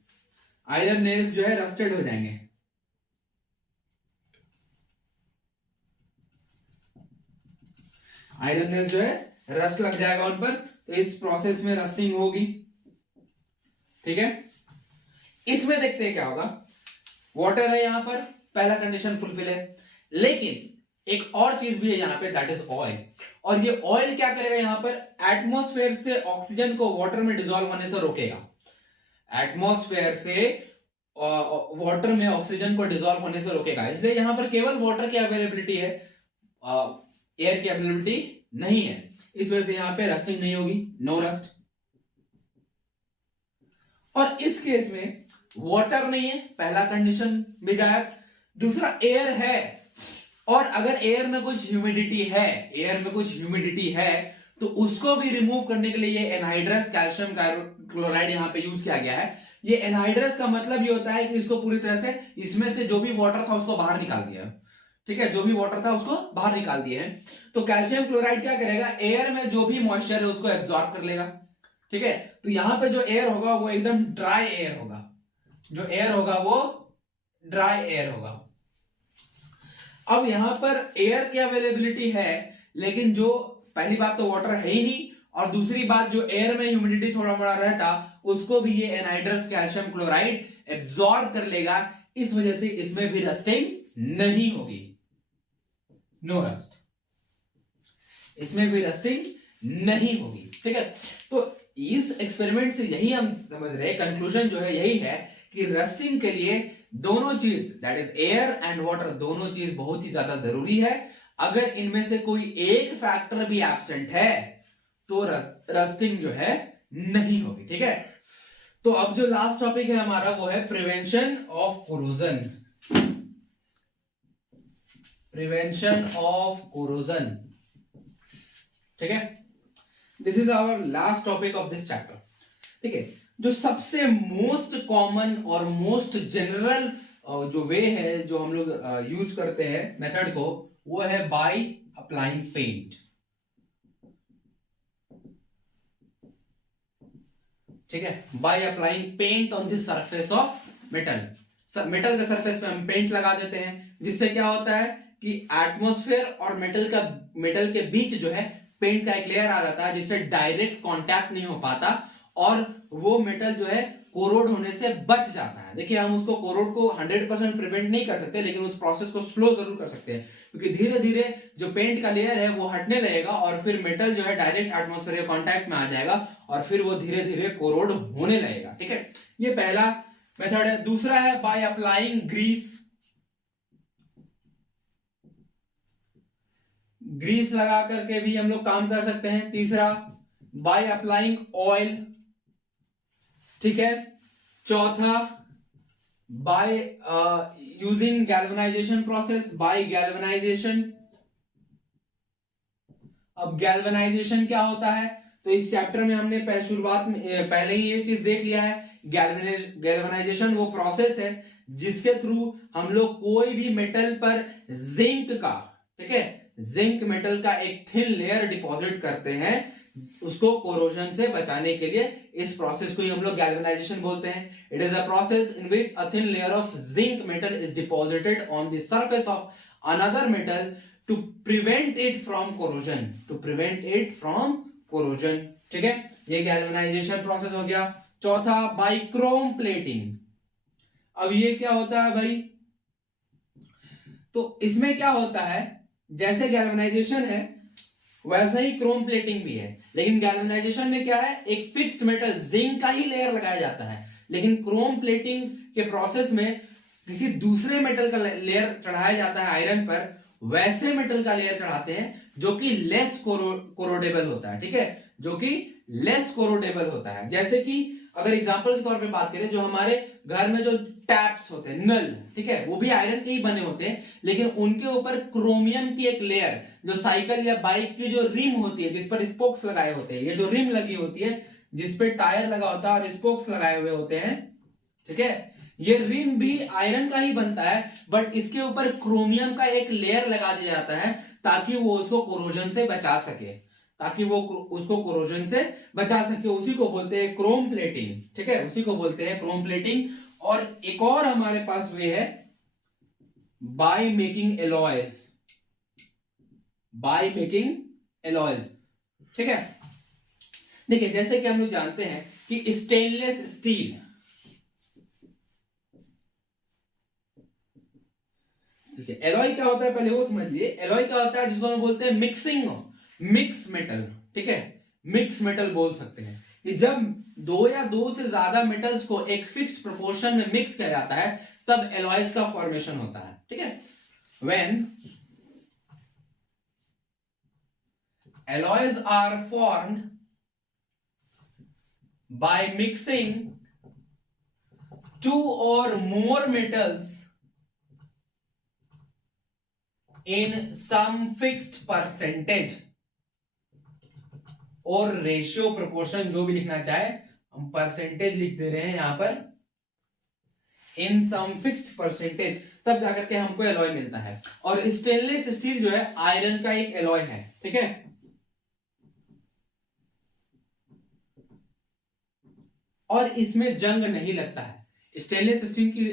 आयरन नेल्स जो है रस्टेड हो जाएंगे। आयरन नेल्स जो है रस्ट लग जाएगा उन पर, तो इस प्रोसेस में रस्टिंग होगी। ठीक है, इसमें देखते हैं क्या होगा। वाटर है यहां पर, पहला कंडीशन फुलफिल है, लेकिन एक और चीज भी है यहां पे, दैट इज ऑयल। और ये ऑयल क्या करेगा, यहां पर एटमॉस्फेयर से ऑक्सीजन को वाटर में डिसॉल्व होने से रोकेगा। एटमॉस्फेयर से वाटर में ऑक्सीजन को डिसॉल्व होने से रोकेगा, इसलिए यहां पर केवल वाटर की अवेलेबिलिटी है, एयर की अवेलेबिलिटी नहीं है। इस वजह से यहां पे रस्टिंग नहीं होगी, नो रस्ट। और इस केस में वाटर नहीं है, पहला कंडीशन भी गायब। दूसरा एयर है, और अगर एयर में कुछ ह्यूमिडिटी है, एयर में कुछ ह्यूमिडिटी है, तो उसको भी रिमूव करने के लिए ये एनहाइड्रस कैल्शियम क्लोराइड यहां पे यूज किया गया है। ये एनहाइड्रस का मतलब ये होता है कि इसको पूरी तरह से, इसमें से जो भी वाटर था उसको बाहर निकाल दिया। ठीक है, जो भी वाटर था उसको बाहर निकाल दिया है। तो कैल्शियम क्लोराइड क्या करेगा, एयर में जो भी मॉइस्चर है उसको एब्जॉर्ब कर लेगा। ठीक है, तो यहां पे जो एयर होगा वो एकदम ड्राई एयर होगा, जो एयर होगा वो ड्राई एयर होगा। अब यहां पर एयर की अवेलेबिलिटी है, लेकिन जो पहली बात तो वाटर है ही नहीं, और दूसरी बात जो एयर में ह्यूमिडिटी थोड़ा बड़ा रहता उसको भी ये एनहाइड्रस कैल्शियम क्लोराइड एब्जॉर्ब कर लेगा। इस वजह से इसमें भी रस्टिंग नहीं होगी, नो रस्ट, इसमें भी रस्टिंग नहीं होगी। ठीक है, तो इस एक्सपेरिमेंट से यही हम समझ रहे हैं, कंक्लूजन जो है यही है कि रस्टिंग के लिए दोनों चीज, that is air and water, दोनों चीज बहुत ही ज्यादा जरूरी है। अगर इनमें से कोई एक फैक्टर भी एब्सेंट है तो रस्टिंग जो है नहीं होगी। ठीक है, तो अब जो लास्ट टॉपिक है हमारा वो है prevention of corrosion. Prevention of corrosion, ठीक है, this is our last topic of this chapter. ठीक है, जो सबसे मोस्ट कॉमन और मोस्ट जनरल जो वे है जो हम लोग यूज करते हैं मेथड को, वो है बाय अप्लाइंग पेंट। ठीक है, by applying paint on the surface of metal. Metal के सरफेस पे हम पेंट लगा देते हैं, जिससे क्या होता है कि एटमॉस्फेयर और मेटल के बीच जो है पेंट का एक लेयर आ जाता है, जिससे डायरेक्ट कांटेक्ट नहीं हो पाता और वो मेटल जो है कोरोड होने से बच जाता है। देखिए, हम उसको कोरोड को 100% प्रिवेंट नहीं कर सकते, लेकिन उस प्रोसेस को स्लो जरूर कर सकते हैं, क्योंकि धीरे धीरे जो पेंट का लेयर है वो हटने लगेगा और फिर मेटल जो है डायरेक्ट एटमॉस्फेयर के कांटेक्ट में आ जाएगा और फिर वो धीरे धीरे कोरोड होने लगेगा। ठीक है, ये पहला मेथड है। दूसरा है बाय अप्लाइंग ग्रीस। ग्रीस लगा करके भी हम लोग काम कर सकते हैं। तीसरा बाय अप्लाइंग ऑयल। ठीक है, चौथा by using galvanization process, by galvanization. अब गैल्वेनाइजेशन क्या होता है, तो इस चैप्टर में हमने शुरुआत में पहले ही ये चीज देख लिया है। गैल्वेनाइजेशन वो प्रोसेस है जिसके थ्रू हम लोग कोई भी मेटल पर जिंक का, ठीक है, जिंक मेटल का एक थिन लेयर डिपॉजिट करते हैं, उसको कोरोजन से बचाने के लिए। इस प्रोसेस को ही हम लोग गैल्वेनाइजेशन बोलते हैं। It is a process in which a thin layer of zinc metal is deposited on the surface of another metal to prevent it from corrosion, to prevent it from corrosion. ठीक है, ये galvanisation process हो गया। चौथा bye Chrome plating. अब ये क्या होता है भाई, तो इसमें क्या होता है, जैसे गैल्वेनाइजेशन है वैसे ही क्रोम प्लेटिंग भी है, लेकिन गैल्वेनाइजेशन में क्या है, एक फिक्स्ड मेटल जिंक का ही लेयर लगाया जाता है, लेकिन क्रोम प्लेटिंग के प्रोसेस में किसी दूसरे मेटल का लेयर चढ़ाया जाता है आयरन पर। वैसे मेटल का लेयर चढ़ाते हैं जो कि लेस कोरोडेबल होता है। ठीक है, जो कि लेस कोरोडेबल होता है। जैसे कि अगर एग्जांपल के तौर पे बात करें, जो हमारे घर में जो टैप्स होते हैं, नल, ठीक है, वो भी आयरन के ही बने होते हैं, लेकिन उनके ऊपर क्रोमियम की एक लेयर, जो साइकिल या बाइक की जो रिम होती है जिस पर स्पोक्स लगाए होते हैं, ये जो रिम लगी होती है जिस पे टायर लगा होता है और स्पोक्स लगाए हुए होते हैं, ठीक है, ये रिम भी आयरन का ही बनता है, बट इसके ऊपर क्रोमियम का एक लेयर लगा दिया जाता है ताकि वो उसको कोरोजन से बचा सके, ताकि वो उसको कोरोजन से बचा सके। उसी को बोलते हैं क्रोम प्लेटिंग, ठीक है, उसी को बोलते हैं क्रोम प्लेटिंग। और एक और हमारे पास वे है by making alloys, by making alloys, ठीक है। देखिए जैसे कि हम लोग जानते हैं कि स्टेनलेस स्टील, ठीक है, एलॉय क्या होता है पहले वो समझिए। एलॉय क्या होता है जिसको हम बोलते हैं मिक्सिंग, मिक्स मेटल, ठीक है, मिक्स मेटल बोल सकते हैं कि जब दो या दो से ज्यादा मेटल्स को एक फिक्स्ड प्रोपोर्शन में मिक्स किया जाता है तब एलॉयज का फॉर्मेशन होता है, ठीक है। When alloys are formed by mixing two or more metals in some fixed percentage, और रेशियो प्रोपोर्शन जो भी लिखना चाहे हम परसेंटेज लिख दे रहे हैं यहां पर, इन सम फिक्स्ड परसेंटेज, तब जाकर के हमको एलॉय मिलता है। और स्टेनलेस स्टील जो है आयरन का एक एलॉय है, ठीक है। और इसमें जंग नहीं लगता है, स्टेनलेस स्टील की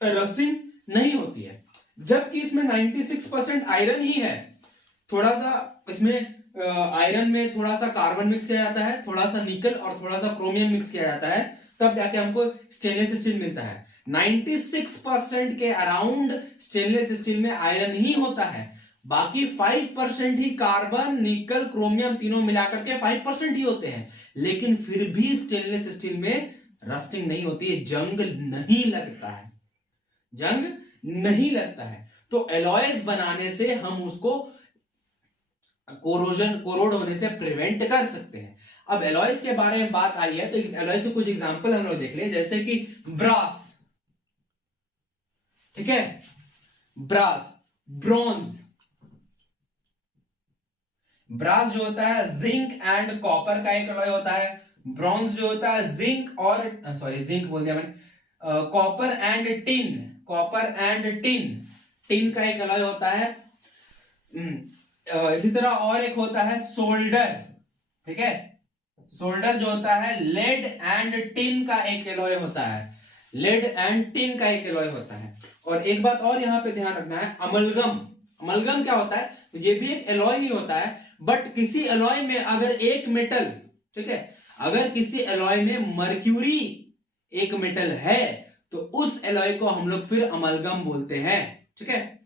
रस्टिंग नहीं होती है, जबकि इसमें 96% आयरन ही है। थोड़ा सा इसमें आयरन में थोड़ा सा कार्बन मिक्स किया जाता है, थोड़ा सा निकल और थोड़ा सा क्रोमियम मिक्स किया जाता है, तब जाके हमको स्टेनलेस स्टील मिलता है। 96% के अराउंड स्टेनलेस स्टील में आयरन ही होता है, बाकी 5% ही कार्बन निकल क्रोमियम तीनों मिलाकर के 5% ही होते हैं। लेकिन फिर भी स्टेनलेस स्टील में रस्टिंग नहीं होती है, जंग नहीं लगता है, जंग नहीं लगता है। तो एलॉयज बनाने से हम उसको कोरोड होने से प्रिवेंट कर सकते हैं। अब एलॉयज के बारे में बात आई है तो एलॉयज के कुछ एग्जांपल हम लोग देख ले, जैसे कि ब्रास, ठीक है, ब्रास, ब्रॉन्ज। ब्रास जो होता है जिंक एंड कॉपर का एक एलॉय होता है, ब्रॉन्ज जो होता है जिंक और जिंक बोल दिया मैंने, copper and tin, copper and tin, tin का एक एलॉय होता है। इसी तरह और एक होता है सोल्डर, ठीक है, सोल्डर जो होता है लेड एंड टिन का एक एलॉय होता है, लेड एंड टिन का एक एलॉय होता है। और एक बात और यहां पे ध्यान रखना है, अमलगम, अमलगम क्या होता है, ये भी एक एलॉय ही होता है, बट किसी एलॉय में अगर एक मेटल, ठीक है, अगर किसी एलॉय में मर्क्यूरी एक मेटल है तो उस एलॉय को हम लोग फिर अमलगम बोलते हैं, ठीक है।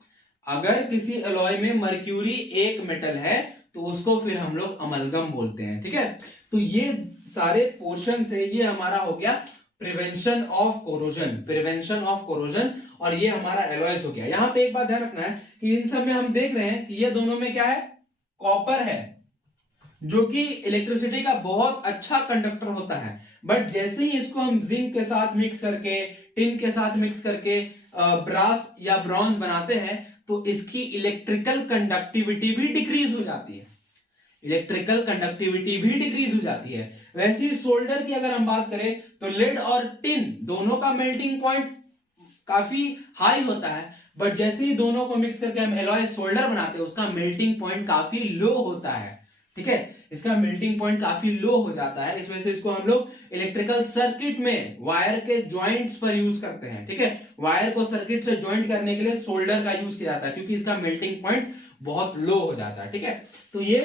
अगर किसी एलॉय में मर्क्यूरी एक मेटल है तो उसको फिर हम लोग अमलगम बोलते हैं, ठीक है। तो ये सारे पोर्शन से ये हमारा हो गया prevention of corrosion, prevention of corrosion, और ये हमारा एलॉयज हो गया। यहां पे एक बात ध्यान रखना है कि इन सब में हम देख रहे हैं कि ये दोनों में क्या है, कॉपर है, जो कि इलेक्ट्रिसिटी का बहुत अच्छा कंडक्टर होता है। बट जैसे ही इसको हम जिंक के साथ मिक्स करके, टिन के साथ मिक्स करके ब्रास या ब्रॉन्ज बनाते हैं तो इसकी इलेक्ट्रिकल कंडक्टिविटी भी डिक्रीज हो जाती है, इलेक्ट्रिकल कंडक्टिविटी भी डिक्रीज हो जाती है। वैसे ही सोल्डर की अगर हम बात करें तो लेड और टिन दोनों का मेल्टिंग पॉइंट काफी हाई होता है, बट जैसे ही दोनों को मिक्स करके हम एलॉय सोल्डर बनाते हैं उसका मेल्टिंग पॉइंट काफी लो होता है, ठीक है, इसका मेल्टिंग पॉइंट काफी लो हो जाता है। इस वजह से इसको हम लोग इलेक्ट्रिकल सर्किट में वायर के जॉइंट्स पर यूज करते हैं, ठीक है, वायर को सर्किट से जॉइंट करने के लिए सोल्डर का यूज किया जाता है क्योंकि इसका मेल्टिंग पॉइंट बहुत लो हो जाता है, ठीक है। तो ये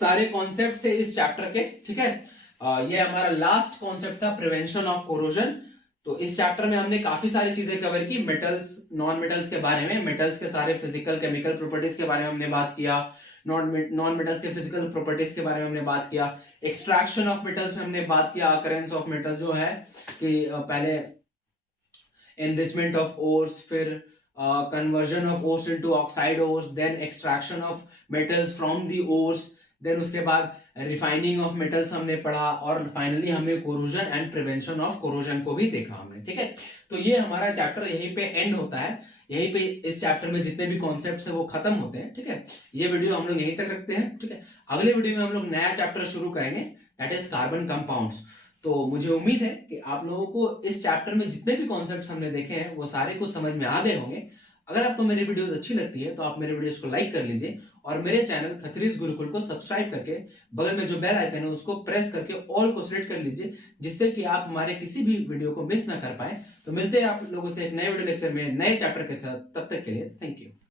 सारे कॉन्सेप्ट है इस चैप्टर के, ठीक है। ये हमारा लास्ट कॉन्सेप्ट था प्रिवेंशन ऑफ कोरोजन। तो इस चैप्टर में हमने काफी सारी चीजें कवर की, मेटल्स, नॉन मेटल्स के बारे में, मेटल्स के सारे फिजिकल केमिकल प्रॉपर्टीज के बारे में हमने बात किया, नॉन मेटल्स के फिजिकल प्रॉपर्टीज के बारे में हमने बात किया, एक्सट्रैक्शन ऑफ मेटल्स में हमने बात किया, अकरेंस ऑफ मेटल जो है कि पहले एनरिचमेंट ऑफ ओर्स, फिर conversion of ores into oxide ores, then extraction of metals from the ores, then उसके बाद रिफाइनिंग ऑफ मेटल्स हमने पढ़ा, और फाइनली हमने corrosion and prevention of corrosion को भी देखा हमने, ठीक है। तो ये हमारा चैप्टर यहीं पे एंड होता है, यहीं पे इस चैप्टर में जितने भी कॉन्सेप्ट्स है वो खत्म होते हैं, ठीक है। ये वीडियो हम लोग यहीं तक रखते हैं, ठीक है। अगले वीडियो में हम लोग नया चैप्टर शुरू करेंगे, दैट इज कार्बन कंपाउंड्स। तो मुझे उम्मीद है कि आप लोगों को इस चैप्टर में जितने भी कॉन्सेप्ट्स हमने देखे हैं वो सारे कुछ समझ में आ गए होंगे। अगर आपको मेरी वीडियोस अच्छी लगती है तो आप मेरे वीडियोस को लाइक कर लीजिए और मेरे चैनल खत्रीज गुरुकुल को सब्सक्राइब करके बगल में जो बेल आइकन है उसको प्रेस करके ऑल को सिलेक्ट कर लीजिए, जिससे कि आप हमारे किसी भी वीडियो को मिस ना कर पाए। तो मिलते हैं आप लोगों से एक नए वीडियो लेक्चर में नए चैप्टर के साथ, तब तक के लिए थैंक यू।